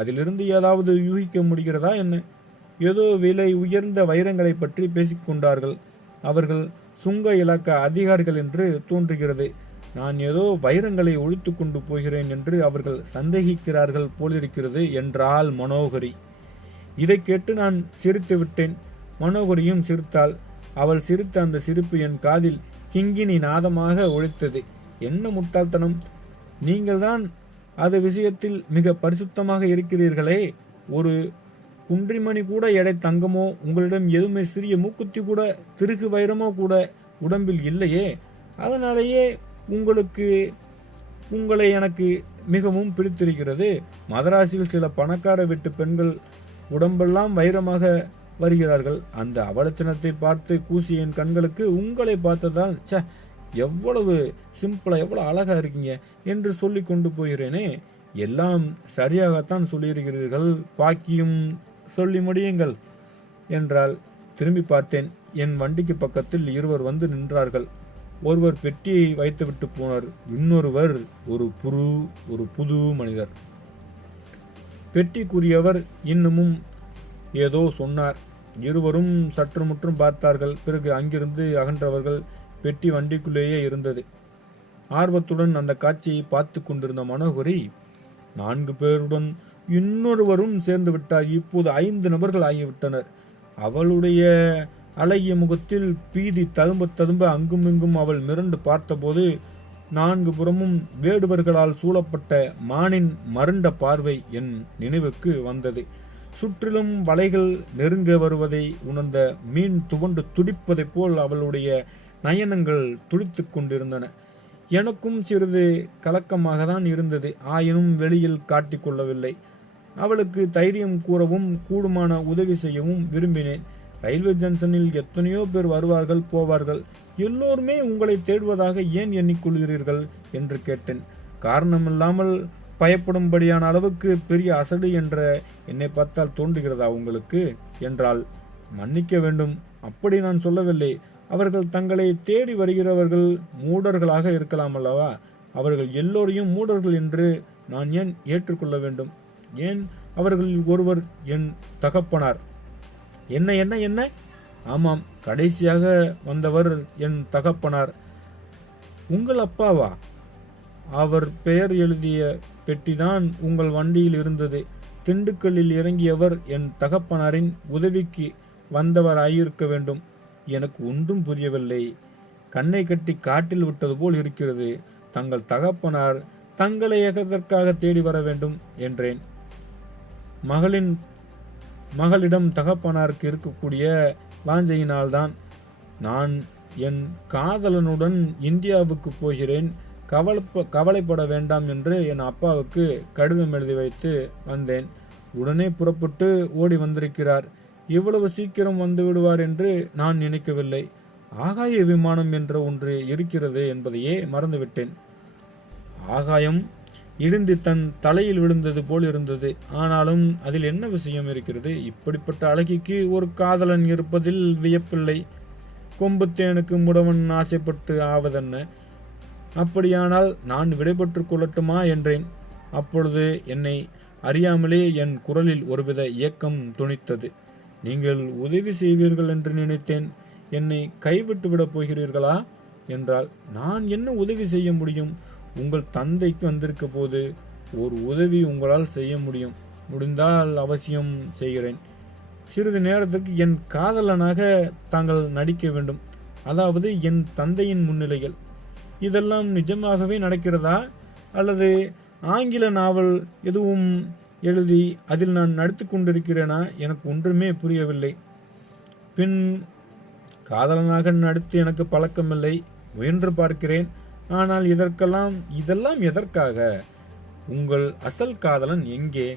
அதிலிருந்து ஏதாவது யூகிக்க முடிகிறதா என்ன? ஏதோ விலை உயர்ந்த வைரங்களை பற்றி பேசிக்கொண்டார்கள். அவர்கள் சுங்க இலாக்க அதிகாரிகள் என்று தோன்றுகிறது. நான் ஏதோ வைரங்களை ஒழித்து கொண்டு போகிறேன் என்று அவர்கள் சந்தேகிக்கிறார்கள் போலிருக்கிறது என்றாள் மனோகரி. இதை கேட்டு நான் சிரித்து விட்டேன். மனோகரியும் சிரித்தாள். அவள் சிரித்த அந்த சிரிப்பு என் காதில் கிங்கினி நாதமாக ஒலித்தது. என்ன முட்டாள்தனம்! நீங்கள்தான் அது விஷயத்தில் மிக பரிசுத்தமாக இருக்கிறீர்களே. ஒரு குன்றிமணி கூட எடை தங்கமோ, உங்களிடம் எதுவுமே சிறிய மூக்குத்தி கூட திருகு வைரமோ கூட உடம்பில் இல்லையே. அதனாலேயே உங்களை எனக்கு மிகவும் பிடித்திருக்கிறது. மதராசில் சில பணக்கார வீட்டு பெண்கள் உடம்பெல்லாம் வைரமாக வருகிறார்கள். அந்த அவலட்சணத்தை பார்த்து கூசிய என் கண்களுக்கு உங்களை பார்த்ததால் எவ்வளவு சிம்பிளா, எவ்வளவு அழகா இருக்கீங்க என்று சொல்லி கொண்டு போகிறேனே. எல்லாம் சரியாகத்தான் சொல்லியிருக்கிறீர்கள், பாக்கியும் சொல்லி முடியுங்கள் என்றால். திரும்பி பார்த்தேன். என் வண்டிக்கு பக்கத்தில் 2 வந்து நின்றார்கள். ஒருவர் பெட்டியை வைத்துவிட்டு போனார். இன்னொருவர் ஒரு புது மனிதர். பெட்டிக்குரியவர் இன்னமும் ஏதோ சொன்னார். இருவரும் சற்று முற்றும் பார்த்தார்கள். பிறகு அங்கிருந்து அகன்றவர்கள். பெட்டி வண்டிக்குள்ளேயே இருந்தது. ஆர்வத்துடன் அந்த காட்சியை பார்த்து கொண்டிருந்த மனோகரி 4 பேருடன் இன்னொருவரும் சேர்ந்து விட்டார். இப்போது 5 நபர்கள் ஆகிவிட்டனர். அவளுடைய அழகிய முகத்தில் பீதி ததும்ப அங்குமிங்கும் அவள் மிரண்டு பார்த்தபோது 4 புறமும் வேடுவர்களால் சூழப்பட்ட மானின் மருண்ட பார்வை என் நினைவுக்கு வந்தது. சுற்றிலும் வலைகள் நெருங்க வருவதை உணர்ந்த மீன் துவண்டு துடிப்பதைப் போல் அவளுடைய நயனங்கள் துடித்து கொண்டிருந்தன. எனக்கும் சிறிது கலக்கமாக தான் இருந்தது. ஆயினும் வெளியில் காட்டிக்கொள்ளவில்லை. அவளுக்கு தைரியம் கூறவும் கூடுமான உதவி செய்யவும் விரும்பினேன். ரயில்வே ஜங்ஷனில் எத்தனையோ பேர் வருவார்கள் போவார்கள். எல்லோருமே உங்களை தேடுவதாக ஏன் எண்ணிக்கொள்கிறீர்கள் என்று கேட்டேன். காரணமில்லாமல் பயப்படும்படியான அளவுக்கு பெரிய அசடு என்ற என்னை பார்த்தால் தோன்றுகிறதா உங்களுக்கு என்றால். மன்னிக்க வேண்டும், அப்படி நான் சொல்லவில்லை. அவர்கள் தங்களை தேடி வருகிறவர்கள் மூடர்களாக இருக்கலாம் அல்லவா? அவர்கள் எல்லோரையும் மூடர்கள் என்று நான் ஏன் ஏற்றுக்கொள்ள வேண்டும்? ஏன் அவர்களில் ஒருவர் என் தகப்பனார். என்ன என்ன என்ன? ஆமாம், கடைசியாக வந்தவர் என் தகப்பனார். உங்கள் அப்பாவா? அவர் பெயர் எழுதிய பெட்டிதான் உங்கள் வண்டியில் இருந்தது. திண்டுக்கல்லில் இறங்கியவர் என் தகப்பனாரின் உதவிக்கு வந்தவராயிருக்க வேண்டும். எனக்கு ஒன்றும் புரியவில்லை. கண்ணை கட்டி காட்டில் விட்டது போல் இருக்கிறது. தங்கள் தகப்பனார் தங்களை எதற்காக தேடி வர வேண்டும் என்றேன். மகளிடம் தகப்பனாருக்கு இருக்கக்கூடிய வாஞ்சையினால்தான். நான் என் காதலனுடன் இந்தியாவுக்கு போகிறேன், கவலைப்பட வேண்டாம் என்று என் அப்பாவுக்கு கடிதம் எழுதி வைத்து வந்தேன். உடனே புறப்பட்டு ஓடி வந்திருக்கிறார். இவ்வளவு சீக்கிரம் வந்து விடுவார் என்று நான் நினைக்கவில்லை. ஆகாய விமானம் என்ற ஒன்று இருக்கிறது என்பதையே மறந்துவிட்டேன். ஆகாயம் இடிந்து தன் தலையில் விழுந்தது போல் இருந்தது. ஆனாலும் அதில் என்ன விஷயம் இருக்கிறது? இப்படிப்பட்ட அழகிக்கு ஒரு காதலன் இருப்பதில் வியப்பில்லை. கொம்புத்தேனுக்கு முடவன் ஆசைப்பட்டு ஆவதென்ன? அப்படியானால் நான் விடைபெற்று கொள்ளட்டுமா என்றேன். அப்பொழுது என்னை அறியாமலே என் குரலில் ஒருவித இயக்கம் துணித்தது. நீங்கள் உதவி செய்வீர்கள் என்று நினைத்தேன். என்னை கைவிட்டு விடப் போகிறீர்களா என்றால், நான் என்ன உதவி செய்ய முடியும்? உங்கள் தந்தைக்கு வந்திருக்க போது ஒரு உதவி உங்களால் செய்ய முடிந்தால் அவசியம் செய்கிறேன். சிறிது நேரத்துக்கு என் காதலனாக தாங்கள் நடிக்க வேண்டும், அதாவது என் தந்தையின் முன்னிலையில். இதெல்லாம் நிஜமாகவே நடக்கிறதா, அல்லது ஆங்கில நாவல் எதுவும் எழுதி அதில் நான் நடித்து கொண்டிருக்கிறேனா? எனக்கு ஒன்றுமே புரியவில்லை. பின் காதலனாக நடித்து எனக்கு பழக்கமில்லை, முயன்று பார்க்கிறேன். ஆனால் இதெல்லாம் எதற்காக? உங்கள் அசல் காதலன் எங்கே?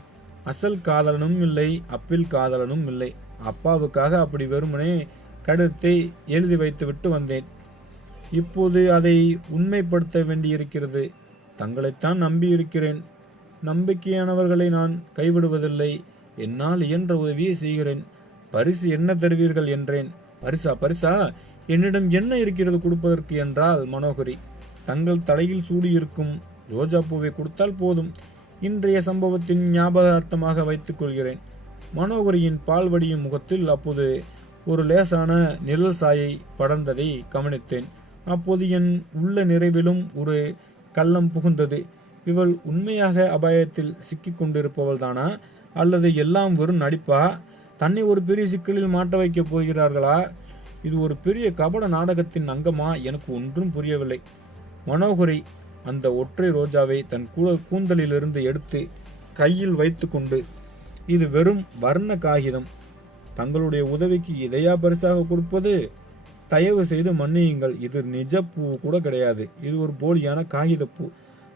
அசல் காதலனும் இல்லை, அப்பில் காதலனும் இல்லை. அப்பாவுக்காக அப்படி வெறுமனே கடிதத்தை எழுதி வைத்துவிட்டு வந்தேன். இப்போது அதை உண்மைப்படுத்த வேண்டியிருக்கிறது. தங்களைத்தான் நம்பியிருக்கிறேன். நம்பிக்கையானவர்களை நான் கைவிடுவதில்லை. என்னால் இயன்ற உதவியை செய்கிறேன். பரிசு என்ன தருவீர்கள் என்றேன். பரிசா? என்னிடம் என்ன இருக்கிறது கொடுப்பதற்கு என்றால் மனோகரி, தங்கள் தலையில் சூடியிருக்கும் ரோஜா பூவை கொடுத்தால் போதும். இன்றைய சம்பவத்தின் ஞாபகார்த்தமாக வைத்துக் கொள்கிறேன். மனோகரியின் பால் வடியும் முகத்தில் அப்போது ஒரு லேசான நிழல் சாயை படர்ந்ததை கவனித்தேன். அப்போது என் உள்ள நிறைவிலும் ஒரு கள்ளம் புகுந்தது. இவள் உண்மையாக அபாயத்தில் சிக்கிக் கொண்டிருப்பவள் தானா, அல்லது எல்லாம் வெறும் நடிப்பா? தன்னை ஒரு பெரிய சிக்கலில் மாட்ட வைக்கப் போகிறார்களா? இது ஒரு பெரிய கபட நாடகத்தின் அங்கமா? எனக்கு ஒன்றும் புரியவில்லை. மனோகரி அந்த ஒற்றை ரோஜாவை தன் கூந்தலிலிருந்து எடுத்து கையில் வைத்து கொண்டு, இது வெறும் வர்ண காகிதம். தங்களுடைய உதவிக்கு இதையா பரிசாக கொடுப்பது? தயவு செய்து மன்னியுங்கள். இது நிஜ பூ கூட கிடையாது. இது ஒரு போலியான காகிதப்பூ.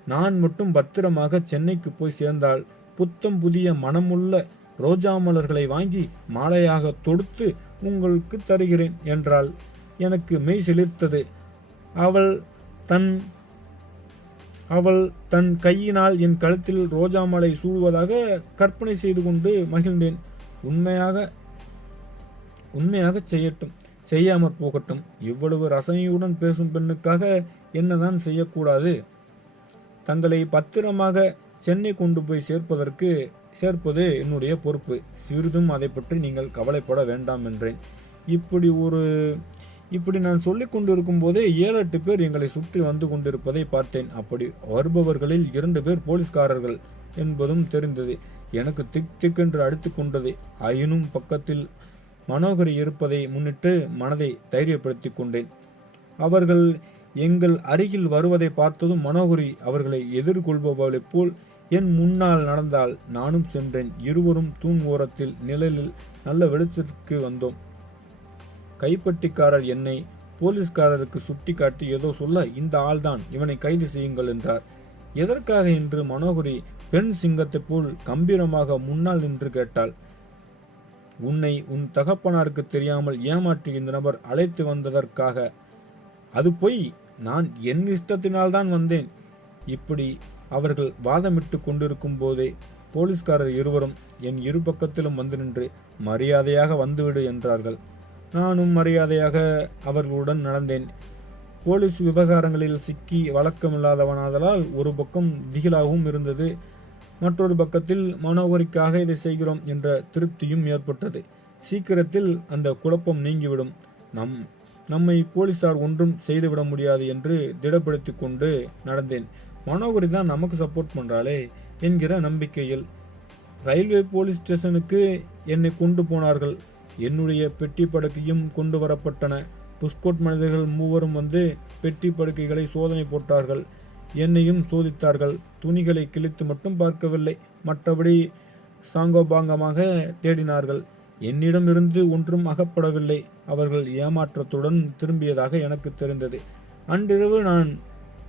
நான் மட்டும் பத்திரமாக சென்னைக்கு போய் சேர்ந்தால் புத்தம் புதிய மனமுள்ள ரோஜா மலர்களை வாங்கி மாலையாக தொடுத்து உங்களுக்கு தருகிறேன் என்றால் எனக்கு மெய் சிலிர்த்தது. அவள் தன் கையினால் என் கழுத்தில் ரோஜா மலை சூடுவதாக கற்பனை செய்து கொண்டு மகிழ்ந்தேன். உண்மையாக செய்யட்டும், செய்யாமற் போகட்டும். இவ்வளவு ரசனையுடன் பேசும் பெண்ணுக்காக என்னதான் செய்யக்கூடாது? தங்களை பத்திரமாக சென்னை கொண்டு போய் சேர்ப்பது என்னுடைய பொறுப்பு. சிறிதும் அதை பற்றி நீங்கள் கவலைப்பட வேண்டாம் என்றேன். இப்படி நான் சொல்லிக் கொண்டிருக்கும் போதே 7-8 பேர் எங்களை சுற்றி வந்து கொண்டிருப்பதை பார்த்தேன். அப்படி வருபவர்களில் 2 பேர் போலீஸ்காரர்கள் என்பதும் தெரிந்தது. எனக்கு திக்கென்று அடித்து கொண்டது. ஆயினும் பக்கத்தில் மனோகரி இருப்பதை முன்னிட்டு மனதை தைரியப்படுத்தி கொண்டேன். அவர்கள் எங்கள் அருகில் வருவதை பார்த்ததும் மனோகரி அவர்களை எதிர்கொள்பவளைப் போல் என் முன்னால் நடந்தால் நானும் சென்றேன். இருவரும் தூண் ஓரத்தில் நிழலில் நல்ல வெளிச்சத்திற்கு வந்தோம். கைப்பட்டிக்காரர் என்னை போலீஸ்காரருக்கு சுட்டி காட்டி ஏதோ சொல்ல, இந்த ஆள்தான், இவனை கைது செய்யுங்கள் என்றார். எதற்காக என்று மனோகரி பெண் சிங்கத்தை போல் கம்பீரமாக முன்னால் நின்று கேட்டாள். உன்னை உன் தகப்பனாருக்கு தெரியாமல் ஏமாற்றி இந்த நபர் அழைத்து வந்ததற்காக. அது பொய். நான் என் இஷ்டத்தினால்தான் வந்தேன். இப்படி அவர்கள் வாதமிட்டு கொண்டிருக்கும் போதே போலீஸ்காரர் இருவரும் என் இரு பக்கத்திலும் வந்து நின்று மரியாதையாக வந்துவிடு என்றார்கள். நானும் மரியாதையாக அவர்களுடன் நடந்தேன். போலீஸ் விவகாரங்களில் சிக்கி வழக்கமில்லாதவனாதலால் ஒரு பக்கம் திகிலாகவும் இருந்தது. மற்றொரு பக்கத்தில் மனோகரிக்காக இதை செய்கிறோம் என்ற திருப்தியும் ஏற்பட்டது. சீக்கிரத்தில் அந்த குழப்பம் நீங்கிவிடும். நம்மை போலீசார் ஒன்றும் செய்துவிட முடியாது என்று திடப்படுத்தி கொண்டு நடந்தேன். மனோகரி தான் நமக்கு சப்போர்ட் பண்றாளே என்கிற நம்பிக்கையில். ரயில்வே போலீஸ் ஸ்டேஷனுக்கு என்னை கொண்டு போனார்கள். என்னுடைய பெட்டி படுக்கையும் கொண்டு வரப்பட்டன. புஸ்கோட் மனிதர்கள் 3 வந்து பெட்டி படுக்கைகளை சோதனை போட்டார்கள். என்னையும் சோதித்தார்கள். துணிகளை கிழித்து மட்டும் பார்க்கவில்லை, மற்றபடி சாங்கோபாங்கமாக தேடினார்கள். என்னிடமிருந்து ஒன்றும் அகப்படவில்லை. அவர்கள் ஏமாற்றத்துடன் திரும்பியதாக எனக்கு தெரிந்தது. அன்றிரவு நான்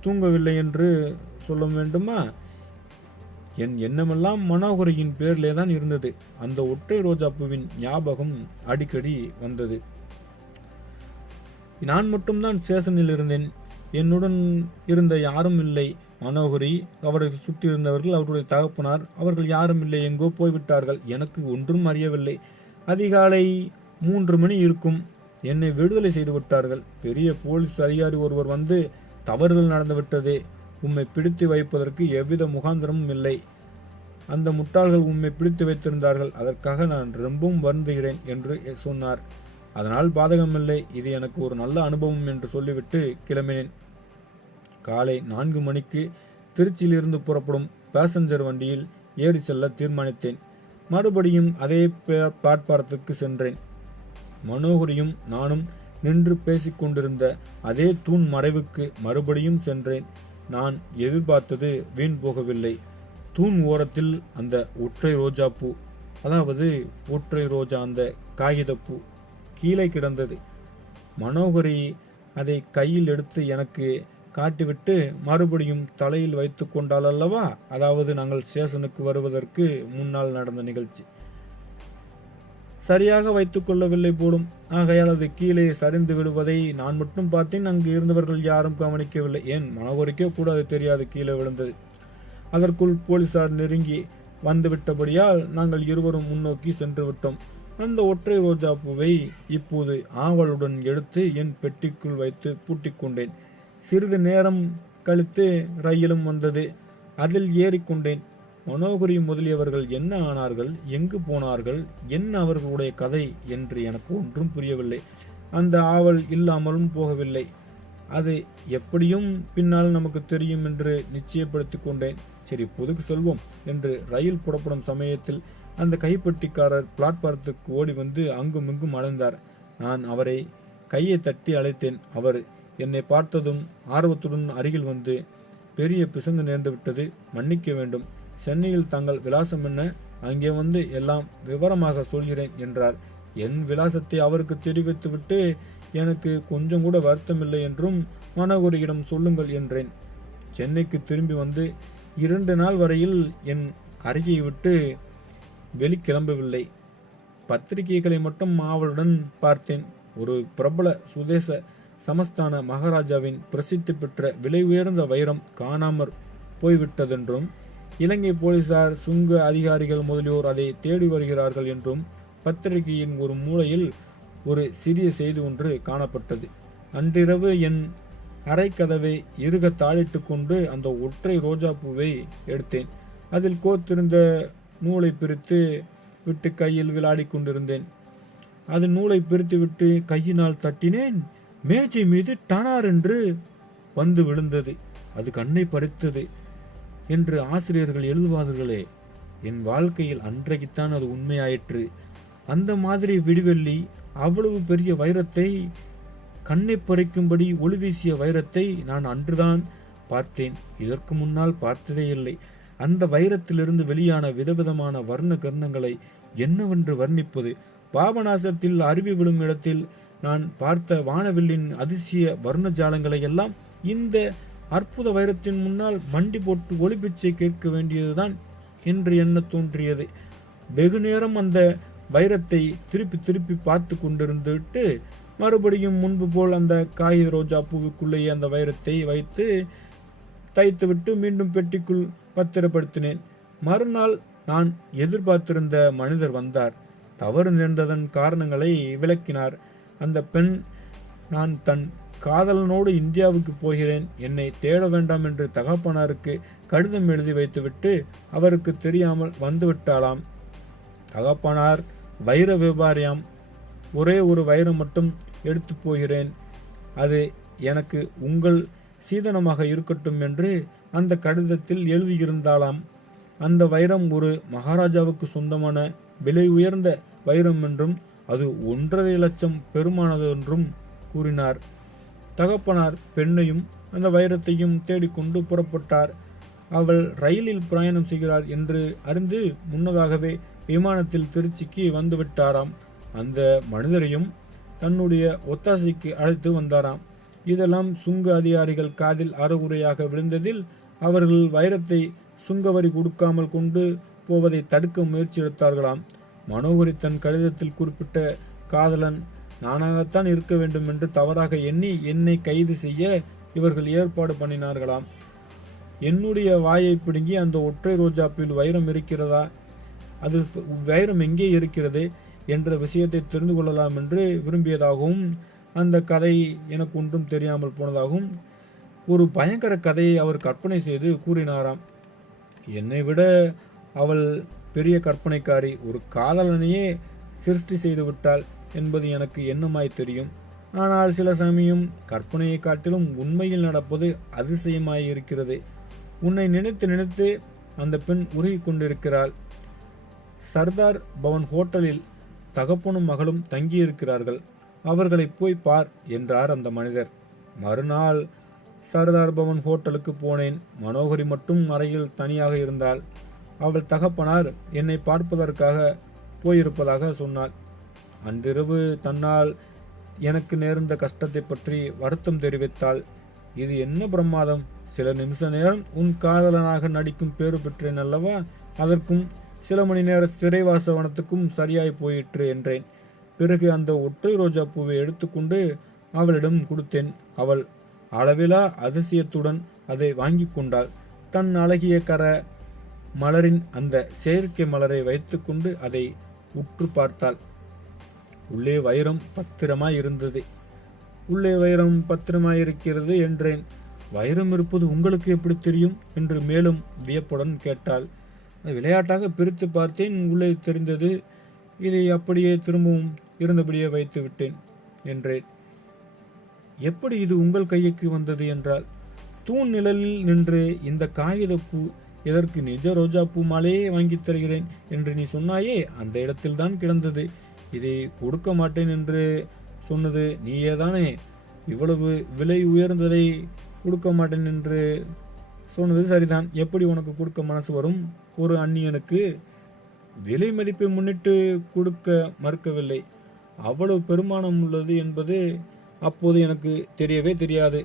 தூங்கவில்லை என்று சொல்ல வேண்டுமா? என் எண்ணமெல்லாம் மனோகரியின் பேரிலே தான் இருந்தது. அந்த ஒற்றை ரோஜா பூவின் ஞாபகம் அடிக்கடி வந்தது. நான் மட்டும்தான் ஸ்டேஷனில் இருந்தேன். என்னுடன் இருந்த யாரும் இல்லை. மனோகரி, அவரை சுற்றி இருந்தவர்கள், அவருடைய தகப்பனார், அவர்கள் யாரும் இல்லை, எங்கோ போய்விட்டார்கள். எனக்கு ஒன்றும் அறியவில்லை. அதிகாலை 3 மணி இருக்கும். என்னை விடுதலை செய்து விட்டார்கள். பெரிய போலீஸ் அதிகாரி ஒருவர் வந்து, தவறுதல் நடந்துவிட்டது, உம்மை பிடித்து வைப்பதற்கு எவ்வித முகாந்திரமும் இல்லை. அந்த முட்டாள்கள் உம்மை பிடித்து வைத்திருந்தார்கள். அதற்காக நான் ரொம்பவும் வருந்துகிறேன் என்று சொன்னார். அதனால் பாதகமில்லை, இது எனக்கு ஒரு நல்ல அனுபவம் என்று சொல்லிவிட்டு கிளம்பினேன். காலை 4 மணிக்கு திருச்சியிலிருந்து புறப்படும் பேசஞ்சர் வண்டியில் ஏறி செல்ல தீர்மானித்தேன். மறுபடியும் அதே பிளாட்பாரத்துக்கு சென்றேன். மனோகரியும் நானும் நின்று பேசிக்கொண்டிருந்த அதே தூண் மறைவுக்கு மறுபடியும் சென்றேன். நான் எதிர்பார்த்தது வீண் போகவில்லை. தூண் ஓரத்தில் அந்த ஒற்றை ரோஜா பூ, அதாவது ஒற்றை ரோஜா, அந்த காகிதப்பூ கீழே கிடந்தது. மனோகரி அதை கையில் எடுத்து எனக்கு காட்டிவிட்டு மறுபடியும் தலையில் வைத்து கொண்டாள் அல்லவா? அதாவது நாங்கள் ஸ்டேஷனுக்கு வருவதற்கு முன்னால் நடந்த நிகழ்ச்சி. சரியாக வைத்துக் கொள்ளவில்லை போலும். ஆகையால் அது கீழே சரிந்து விடுவதை நான் மட்டும் பார்த்தேன். அங்கு இருந்தவர்கள் யாரும் கவனிக்கவில்லை. ஏன், மனோகரிக்கே கூட அது தெரியாது கீழே விழுந்தது. அதற்குள் போலீசார் நெருங்கி வந்துவிட்டபடியால் நாங்கள் இருவரும் முன்னோக்கி சென்று விட்டோம். அந்த ஒற்றை ரோஜா பூவை இப்போது ஆவலுடன் எடுத்து என் பெட்டிக்குள் வைத்து பூட்டிக் கொண்டேன். சிறிது நேரம் கழித்து ரயிலும் வந்தது. அதில் ஏறிக்கொண்டேன். மனோகரி முதலியவர்கள் என்ன ஆனார்கள், எங்கு போனார்கள், என்ன அவர்களுடைய கதை என்று எனக்கு ஒன்றும் புரியவில்லை. அந்த ஆவல் இல்லாமலும் போகவில்லை. அது எப்படியும் பின்னால் நமக்கு தெரியும் என்று நிச்சயப்படுத்தி கொண்டேன். சரி, பொதுக்கு செல்வோம் என்று ரயில் புறப்படும் சமயத்தில் அந்த கைப்பட்டிக்காரர் பிளாட்பாரத்துக்கு ஓடி வந்து அங்கும் இங்கும் அலைந்தார். நான் அவரை கையை தட்டி அழைத்தேன். அவர் என்னை பார்த்ததும் ஆர்வத்துடன் அருகில் வந்து, பெரிய பிசங்கு நேர்ந்து விட்டது, மன்னிக்க வேண்டும். சென்னையில் தங்கள் விலாசம் என்ன? அங்கே வந்து எல்லாம் விவரமாக சொல்கிறேன் என்றார். என் விலாசத்தை அவருக்கு தெரிவித்துவிட்டு, எனக்கு கொஞ்சம் கூட வருத்தமில்லை என்றும் மனோகரியிடம் சொல்லுங்கள் என்றேன். சென்னைக்கு திரும்பி வந்து 2 நாள் வரையில் என் அறையை விட்டு வெளிக்கிளம்பவில்லை. பத்திரிகைகளை மட்டும் ஆவலுடன் பார்த்தேன். ஒரு பிரபல சுதேச சமஸ்தான மகாராஜாவின் பிரசித்தி பெற்ற விலை உயர்ந்த வைரம் காணாமற் போய்விட்டதென்றும், இலங்கை போலீசார், சுங்க அதிகாரிகள் முதலியோர் அதை தேடி வருகிறார்கள் என்றும் பத்திரிகையின் ஒரு மூலையில் ஒரு சிறிய செய்தி ஒன்று காணப்பட்டது. அன்றிரவு என் அறை கதவை இறுக தாளிட்டு கொண்டு அந்த ஒற்றை ரோஜா பூவை எடுத்தேன். அதில் கோத்திருந்த நூலை பிரித்து விட்டு கையில் விளையாடி கொண்டிருந்தேன். அது நூலை பிரித்து விட்டு கையினால் தட்டினேன். மேஜை மீது டனார் என்று வந்து விழுந்தது. அது கண்ணை பறித்தது என்று ஆசிரியர்கள் எழுதுவார்களே, என் வாழ்க்கையில் அன்றைக்குத்தான் அது உண்மையாயிற்று. அந்த மாதிரி விடிவெள்ளி அவ்வளவு பெரிய வைரத்தை, கண்ணை பறிக்கும்படி ஒளி வீசிய வைரத்தை நான் அன்றுதான் பார்த்தேன். இதற்கு முன்னால் பார்த்ததே இல்லை. அந்த வைரத்திலிருந்து வெளியான விதவிதமான வர்ண கர்ணங்களை என்னவென்று வர்ணிப்பது? பாபநாசத்தில் அருவி விழும் இடத்தில் நான் பார்த்த வானவில்லின் அதிசய வர்ண ஜாலங்களை எல்லாம் இந்த அற்புத வைரத்தின் முன்னால் மண்டி போட்டு ஒளிபிச்சை கேட்க வேண்டியதுதான் என்று எண்ண தோன்றியது. வெகு நேரம் அந்த வைரத்தை திருப்பி திருப்பி பார்த்து கொண்டிருந்து விட்டு மறுபடியும் முன்பு போல் அந்த காகித ரோஜா பூவுக்குள்ளேயே அந்த வைரத்தை வைத்து தைத்துவிட்டு மீண்டும் பெட்டிக்குள் பத்திரப்படுத்தினேன். மறுநாள் நான் எதிர்பார்த்திருந்த மனிதர் வந்தார். தவறு நேர்ந்ததன் காரணங்களை விளக்கினார். அந்த பெண், நான் தன் காதலனோடு இந்தியாவுக்கு போகிறேன், என்னை தேட வேண்டாம் என்று தகப்பனாருக்கு கடிதம் எழுதி வைத்துவிட்டு அவருக்கு தெரியாமல் வந்துவிட்டாளாம். தகப்பனார் வைர வியாபாரியாம். ஒரே ஒரு வைரம் மட்டும் எடுத்து போகிறேன், அது எனக்கு உங்கள் சீதனமாக இருக்கட்டும் என்று அந்த கடிதத்தில் எழுதியிருந்தாளாம். அந்த வைரம் ஒரு மகாராஜாவுக்கு சொந்தமான விலை உயர்ந்த வைரம் என்றும் அது 1.5 லட்சம் பெருமானது என்றும் கூறினார். தகப்பனார் பெண்ணையும் அந்த வைரத்தையும் தேடிக்கொண்டு புறப்பட்டார். அவள் ரயிலில் பிரயாணம் செய்கிறார் என்று அறிந்து முன்னதாகவே விமானத்தில் திருச்சிக்கு வந்துவிட்டாராம். அந்த மனிதரையும் தன்னுடைய ஒத்தாசைக்கு அழைத்து வந்தாராம். இதெல்லாம் சுங்க அதிகாரிகள் காதில் அறகுறையாக விழுந்ததில் அவர்கள் வைரத்தை சுங்கவரி கொடுக்காமல் கொண்டு போவதை தடுக்க முயற்சி எடுத்தார்களாம். மனோகரி தன் கடிதத்தில் குறிப்பிட்ட காதலன் நானாகத்தான் இருக்க வேண்டும் என்று தவறாக எண்ணி என்னை கைது செய்ய இவர்கள் ஏற்பாடு பண்ணினார்களாம். என்னுடைய வாயை பிடுங்கி அந்த ஒற்றை ரோஜாப்பில் வைரம் இருக்கிறதா, அது வைரம் எங்கே இருக்கிறது என்ற விஷயத்தை தெரிந்து கொள்ளலாம் என்று விரும்பியதாகவும் அந்த கதை எனக்கு ஒன்றும் தெரியாமல் போனதாகவும் ஒரு பயங்கர கதையை அவர் கற்பனை செய்து கூறினாராம். என்னை விட அவள் பெரிய கற்பனைக்காரி, ஒரு காதலனையே சிருஷ்டி செய்து விட்டாள் என்பது எனக்கு என்னமாய் தெரியும். ஆனால் சில சமயம் கற்பனையை காட்டிலும் உண்மையில் நடப்பது அதிசயமாய் இருக்கிறது. உன்னை நினைத்து நினைத்து அந்த பெண் உருகி கொண்டிருக்கிறாள். சர்தார் பவன் ஹோட்டலில் தகப்பனும் மகளும் தங்கியிருக்கிறார்கள், அவர்களை போய் பார் என்றார் அந்த மனிதர். மறுநாள் சர்தார் பவன் ஹோட்டலுக்கு போனேன். மனோகரி மட்டும் அறையில் தனியாக இருந்தாள். அவள் தகப்பனார் என்னை பார்ப்பதற்காக போயிருப்பதாக சொன்னாள். அன்றிரவு தன்னால் எனக்கு நேர்ந்த கஷ்டத்தை பற்றி வருத்தம் தெரிவித்தாள். இது என்ன பிரமாதம், சில நிமிஷ நேரம் உன் காதலனாக நடிக்கும் பேறு பெற்றேன் அல்லவா, அதற்கும் சில மணி நேர சிறைவாசவனத்துக்கும் சரியாய் போயிற்று என்றேன். பிறகு அந்த ஒற்றை ரோஜா பூவை எடுத்துக்கொண்டு அவளிடம் கொடுத்தேன். அவள் அளவிலா அதிசயத்துடன் அதை வாங்கி கொண்டாள். தன் அழகிய கர மலரின் அந்த செயற்கை மலரை வைத்துக்கொண்டு அதை உற்று பார்த்தாள். உள்ளே வைரம் பத்திரமாய் இருந்தது. உள்ளே வைரம் பத்திரமாயிருக்கிறது என்றேன். வைரம் இருப்பது உங்களுக்கு எப்படி தெரியும் என்று மேலும் வியப்புடன் கேட்டாள். விளையாட்டாக பிரித்து பார்த்தேன், உள்ளே தெரிந்தது. இதை அப்படியே திரும்பவும் இருந்தபடியே வைத்து விட்டேன் என்றேன். எப்படி இது உங்கள் கைக்கு வந்தது என்றால், தூண் நிழலில் நின்று இந்த காகிதப்பூ எதற்கு, நிஜ ரோஜா பூ மாலையே வாங்கி தருகிறேன் என்று நீ சொன்னாயே, அந்த இடத்தில்தான் கிடந்தது. இதை கொடுக்க மாட்டேன் என்று சொன்னது நீயேதானே. இவ்வளவு விலை உயர்ந்ததை கொடுக்க மாட்டேன் என்று சொன்னது சரிதான். எப்படி உனக்கு கொடுக்க மனசு வரும்? ஒரு அந்நியனுக்கு விலை மதிப்பை முன்னிட்டு கொடுக்க மறுக்கவில்லை. அவ்வளவு பெருமானம் உள்ளது என்பது அப்போது எனக்கு தெரியவே தெரியாது.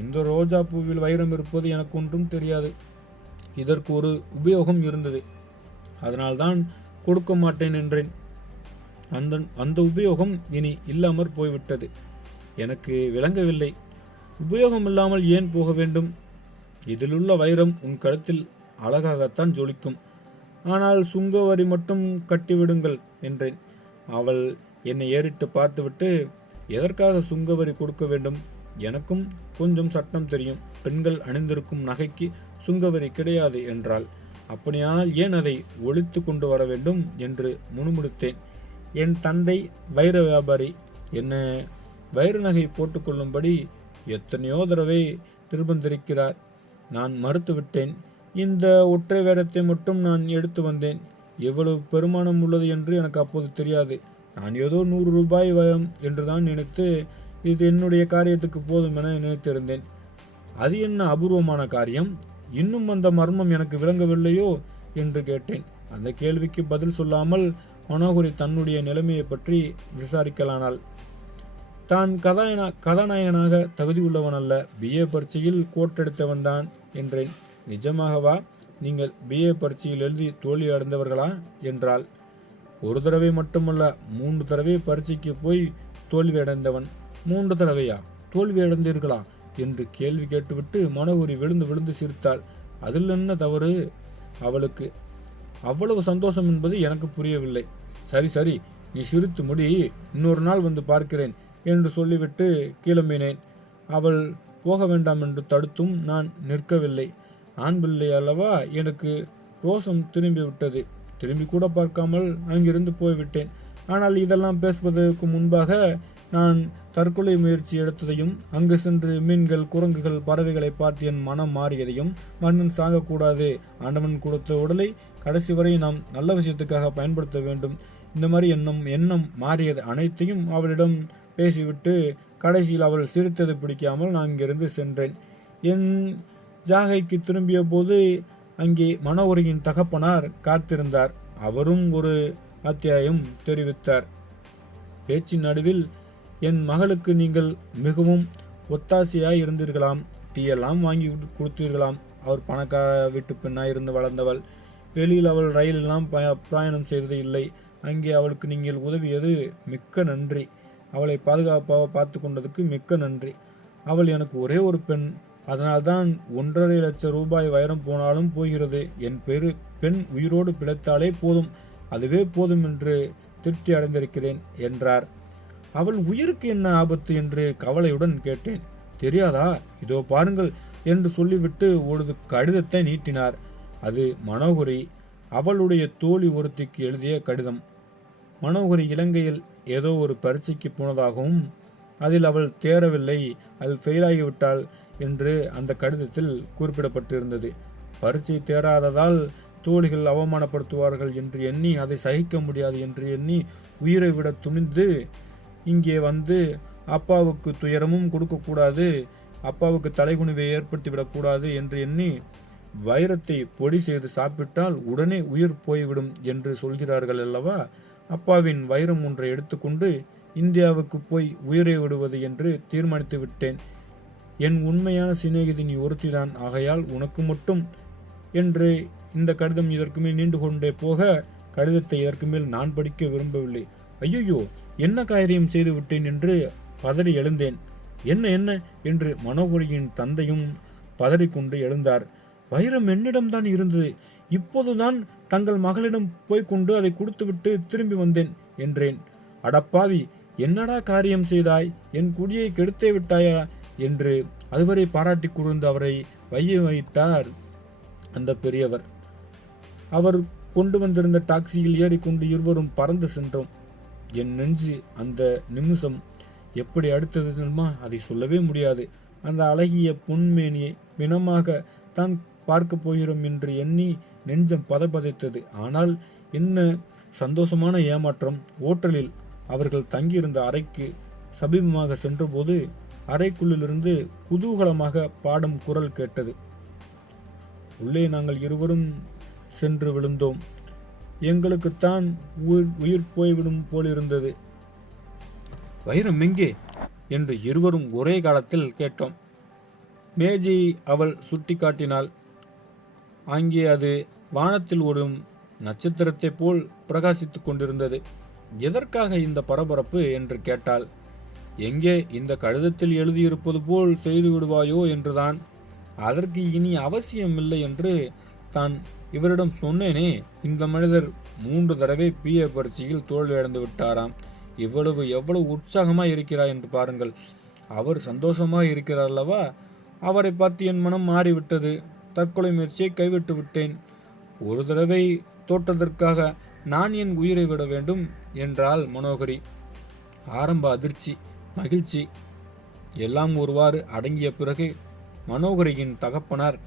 இந்த ரோஜா பூவில் வைரம் இருப்பது எனக்கு ஒன்றும் தெரியாது. இதற்கு ஒரு உபயோகம் இருந்தது, அதனால்தான் கொடுக்க மாட்டேன் என்றேன். அந்த உபயோகம் இனி இல்லாமற் போய்விட்டது. எனக்கு விளங்கவில்லை. உபயோகம் இல்லாமல் ஏன் போக வேண்டும்? இதிலுள்ள வைரம் உன் கழுத்தில் அழகாகத்தான் ஜொலிக்கும். ஆனால் சுங்க வரி மட்டும் கட்டிவிடுங்கள் என்றேன். அவள் என்னை ஏறிட்டு பார்த்துவிட்டு, எதற்காக சுங்க வரி கொடுக்க வேண்டும்? எனக்கும் கொஞ்சம் சட்டம் தெரியும். பெண்கள் அணிந்திருக்கும் நகைக்கு சுங்கவரி கிடையாது என்றாள். அப்படியானால் ஏன் அதை ஒழித்து கொண்டு வர வேண்டும் என்று முணுமுணுத்தேன். என் தந்தை வைர வியாபாரி. என்ன வைர நகை போட்டுக்கொள்ளும்படி எத்தனையோ தடவை நிர்பந்திருக்கிறார். நான் மறுத்துவிட்டேன். இந்த ஒற்றை வைரத்தை மட்டும் நான் எடுத்து வந்தேன். எவ்வளவு பெருமானம் உள்ளது என்று எனக்கு அப்போது தெரியாது. நான் ஏதோ 100 ரூபாய் வைரம் என்றுதான் நினைத்து இது என்னுடைய காரியத்துக்கு போதும் என நினைத்திருந்தேன். அது என்ன அபூர்வமான காரியம்? இன்னும் அந்த மர்மம் எனக்கு விளங்கவில்லையோ என்று கேட்டேன். அந்த கேள்விக்கு பதில் சொல்லாமல் மனோகரி தன்னுடைய நிலைமையை பற்றி விசாரிக்கலானாள். தான் கதாநாயகனாக தகுதி உள்ளவன் அல்ல, BA பரீட்சையில் கோட்டெடுத்தவன் தான் என்றேன். நிஜமாகவா? நீங்கள் BA பரீட்சையில் எழுதி தோல்வி அடைந்தவர்களா என்றாள். ஒரு தடவை மட்டுமல்ல, 3 தடவை பரீட்சைக்கு போய் தோல்வி அடைந்தவன். 3 தடவையா தோல்வி அடைந்தீர்களா என்று கேள்வி கேட்டுவிட்டு மனோகரி விழுந்து விழுந்து சிரித்தாள். அதில் என்ன தவறு? அவளுக்கு அவ்வளவு சந்தோஷம் என்பது எனக்கு புரியவில்லை. சரி சரி, நீ சிரித்து முடி, இன்னொரு நாள் வந்து பார்க்கிறேன் என்று சொல்லிவிட்டு கிளம்பினேன். அவள் போக வேண்டாம் என்று தடுத்தும் நான் நிற்கவில்லை. ஆண் பிள்ளை அல்லவா, எனக்கு ரோசம் திரும்பி விட்டது. திரும்பி கூட பார்க்காமல் அங்கிருந்து போய்விட்டேன். ஆனால் இதெல்லாம் பேசுவதற்கு முன்பாக நான் தற்கொலை முயற்சி எடுத்ததையும், அங்கு சென்று மீன்கள், குரங்குகள், பறவைகளை பார்த்து என் மனம் மாறியதையும், மனிதன் சாகக்கூடாது, ஆண்டவன் கொடுத்த உடலை கடைசி வரை நாம் நல்ல விஷயத்துக்காக பயன்படுத்த வேண்டும், இந்த மாதிரி எண்ணம் மாறியது அனைத்தையும் அவளிடம் பேசிவிட்டு கடைசியில் அவள் சிரித்தது பிடிக்காமல் நான் இங்கிருந்து சென்றேன். என் ஜாகைக்கு திரும்பிய போது அங்கே மனோகரியின் தகப்பனார் காத்திருந்தார். அவரும் ஒரு அத்தியாயம் தெரிவித்தார். பேச்சின் நடுவில், என் மகளுக்கு நீங்கள் மிகவும் ஒத்தாசையாய் இருந்தீர்களாம், டீ எல்லாம் வாங்கி கொடுத்தீர்களாம். அவர் பணக்கார வீட்டு பெண்ணாய் இருந்து வளர்ந்தவள். வெளியில் அவள் ரயிலெல்லாம் பிரயாணம் செய்தது இல்லை. அங்கே அவளுக்கு நீங்கள் உதவியது மிக்க நன்றி. அவளை பாதுகாப்பாக பார்த்து கொண்டதுக்கு மிக்க நன்றி. அவள் எனக்கு ஒரே ஒரு பெண். அதனால்தான் 1.5 லட்சம் ரூபாய் வைரம் போனாலும் போகிறது. என் பெண் உயிரோடு பிழைத்தாலே போதும், அதுவே போதும் என்று திருப்தி அடைந்திருக்கிறேன் என்றார். அவள் உயிருக்கு என்ன ஆபத்து என்று கவலையுடன் கேட்டேன். தெரியாதா? இதோ பாருங்கள் என்று சொல்லிவிட்டு ஒரு கடிதத்தை நீட்டினார். அது மனோகரி அவளுடைய தோழி ஒருத்திக்கு எழுதிய கடிதம். மனோகரி இலங்கையில் ஏதோ ஒரு பரீட்சைக்கு போனதாகவும் அதில் அவள் தேரவில்லை, அதில் ஃபெயிலாகிவிட்டாள் என்று அந்த கடிதத்தில் குறிப்பிடப்பட்டிருந்தது. பரீட்சை தேராததால் தோழிகள் அவமானப்படுத்துவார்கள் என்று எண்ணி, அதை சகிக்க முடியாது என்று எண்ணி உயிரை விட துணிந்து இங்கே வந்து அப்பாவுக்கு துயரமும் கொடுக்கக்கூடாது, அப்பாவுக்கு தலைகுனிவை ஏற்படுத்திவிடக்கூடாது என்று எண்ணி வைரத்தை பொடி செய்து சாப்பிட்டால் உடனே உயிர் போய்விடும் என்று சொல்கிறார்கள் அல்லவா. அப்பாவின் வைரம் ஒன்றை எடுத்துக்கொண்டு இந்தியாவுக்கு போய் உயிரை விடுவது என்று தீர்மானித்து விட்டேன். என் உண்மையான சிநேகிதி நீ ஒருத்திதான், ஆகையால் உனக்கு மட்டும் என்று இந்த கடிதம் இதற்கு மேல் நீண்டு கொண்டே போக, கடிதத்தை இதற்கு மேல் நான் படிக்க விரும்பவில்லை. ஐயோ, என்ன காரியம் செய்து விட்டேன் என்று பதறி எழுந்தேன். என்ன என்ன என்று மனோகரியின் தந்தையும் பதறிக்கொண்டு எழுந்தார். வைரம் என்னிடம்தான் இருந்தது. இப்போதுதான் தங்கள் மகளிடம் போய்கொண்டு அதை கொடுத்துவிட்டு திரும்பி வந்தேன் என்றேன். அடப்பாவி, என்னடா காரியம் செய்தாய்? என் குடியை கெடுத்தே விட்டாயா என்று அதுவரை பாராட்டி கூர்ந்து அவரை வைத்தார் அந்த பெரியவர். அவர் கொண்டு வந்திருந்த டாக்ஸியில் ஏறிக்கொண்டு இருவரும் பறந்து சென்றோம். என் நெஞ்சு அந்த நிமிஷம் எப்படி அடுத்தது தெரியுமா? அதை சொல்லவே முடியாது. அந்த அழகிய பொன்மேனியை பிணமாக தான் பார்க்க போகிறோம் என்று எண்ணி நெஞ்சம் பதபதைத்தது. ஆனால் என்ன சந்தோஷமான ஏமாற்றம்! ஓட்டலில் அவர்கள் தங்கியிருந்த அறைக்கு சமீபமாக சென்றபோது அறைக்குள்ளிலிருந்து குதூகலமாக பாடும் குரல் கேட்டது. உள்ளே நாங்கள் இருவரும் சென்று விழுந்தோம். எங்களுக்குத்தான் உயிர் போய்விடும் போலிருந்தது. வைரம் எங்கே என்று இருவரும் ஒரே காலத்தில் கேட்டோம். மேஜையை அவள் சுட்டி காட்டினாள். அங்கே அது வானத்தில் ஒரு நட்சத்திரத்தை போல் பிரகாசித்துக் கொண்டிருந்தது. எதற்காக இந்த பரபரப்பு என்று கேட்டாள். எங்கே இந்த கடிதத்தில் எழுதியிருப்பது போல் செய்து விடுவாயோ என்றுதான். அதற்கு இனி அவசியமில்லை என்று தான் இவரிடம் சொன்னேனே. இந்த மனிதர் 3 தடவை பிஏ பரீட்சையில் தோல்வி அடைந்து விட்டாராம். எவ்வளவு உற்சாகமாய் இருக்கிறார் என்று பாருங்கள். அவர் சந்தோஷமாக இருக்கிறார் அல்லவா. அவரை பார்த்து என் மனம் மாறிவிட்டது. தற்கொலை முயற்சியை கைவிட்டு விட்டேன். ஒரு தடவை தோற்றதற்காக நான் என் உயிரை விட வேண்டும் என்றாள் மனோகரி. ஆரம்ப அதிர்ச்சி, மகிழ்ச்சி எல்லாம் ஒருவாறு அடங்கிய பிறகு மனோகரியின் தகப்பனார்,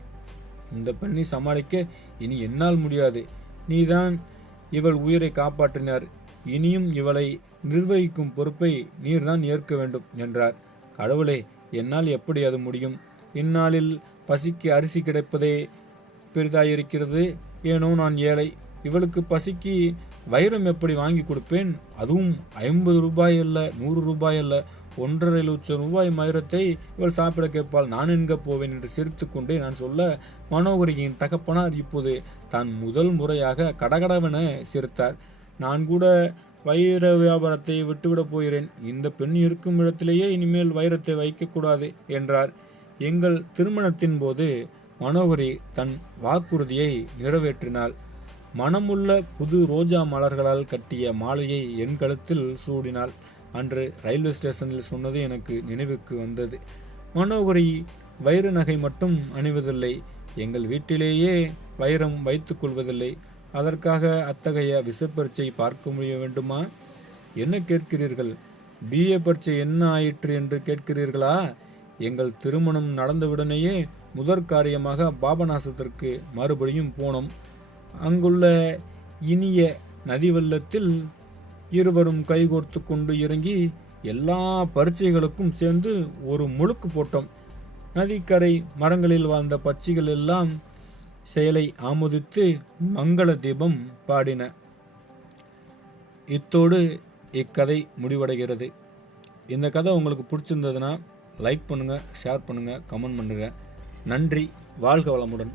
இந்த பெண்ணை சமாளிக்க இனி என்னால் முடியாது. நீதான் இவள் உயிரை காப்பாற்றினார். இனியும் இவளை நிர்வகிக்கும் பொறுப்பை நீர்தான் ஏற்க வேண்டும் என்றார். கடவுளே, என்னால் எப்படி அது முடியும்? இந்நாளில் பசிக்கு அரிசி கிடைப்பதே பெரிதாயிருக்கிறது. ஏனோ நான் ஏழை. இவளுக்கு பசிக்கு வைரம் எப்படி வாங்கி கொடுப்பேன்? அதுவும் 50 ரூபாய் அல்ல, 100 ரூபாய் அல்ல, 1.5 லட்சம் ரூபாய் வைரத்தை இவள் சாப்பிட கேட்பாள். நான் எங்க போவேன் என்று சிரித்து கொண்டே நான் சொல்ல, மனோகரியின் தகப்பனார் இப்போது தான் முதல் முறையாக கடகடவென சிரித்தார். நான் கூட வைர வியாபாரத்தை விட்டுவிடப் போகிறேன். இந்த பெண் இருக்கும் இடத்திலேயே இனிமேல் வைரத்தை வைக்கக்கூடாது என்றார். எங்கள் திருமணத்தின் போது மனோகரி தன் வாக்குறுதியை நிறைவேற்றினாள். மனமுள்ள புது ரோஜா மலர்களால் கட்டிய மாலையை என் கழுத்தில் சூடினாள். அன்று ரயில்வே ஸ்டேஷனில் சொன்னது எனக்கு நினைவுக்கு வந்தது. மனோகரி வைர நகை மட்டும் அணிவதில்லை, எங்கள் வீட்டிலேயே வைரம் வைத்துக் கொள்வதில்லை. அதற்காக அத்தகைய விசப்பரீட்சை பார்க்க முடிய வேண்டுமா? என்ன கேட்கிறீர்கள்? பிஏ பரீட்சை என்ன ஆயிற்று என்று கேட்கிறீர்களா? எங்கள் திருமணம் நடந்தவுடனேயே முதற் காரியமாக பாபநாசத்திற்கு மறுபடியும் போனோம். அங்குள்ள இனிய நதி வெள்ளத்தில் இருவரும் கைகோர்த்து கொண்டு இறங்கி எல்லா பரீட்சைகளுக்கும் சேர்ந்து ஒரு முழுக்கு போட்டோம். நதிக்கரை மரங்களில் வாழ்ந்த பட்சிகள் எல்லாம் செயலை ஆமோதித்து மங்கள தீபம் பாடின. இத்தோடு இக்கதை முடிவடைகிறது. இந்த கதை உங்களுக்கு பிடிச்சிருந்ததுன்னா லைக் பண்ணுங்கள், ஷேர் பண்ணுங்கள், கமெண்ட் பண்ணுங்கள். நன்றி. வாழ்க வளமுடன்.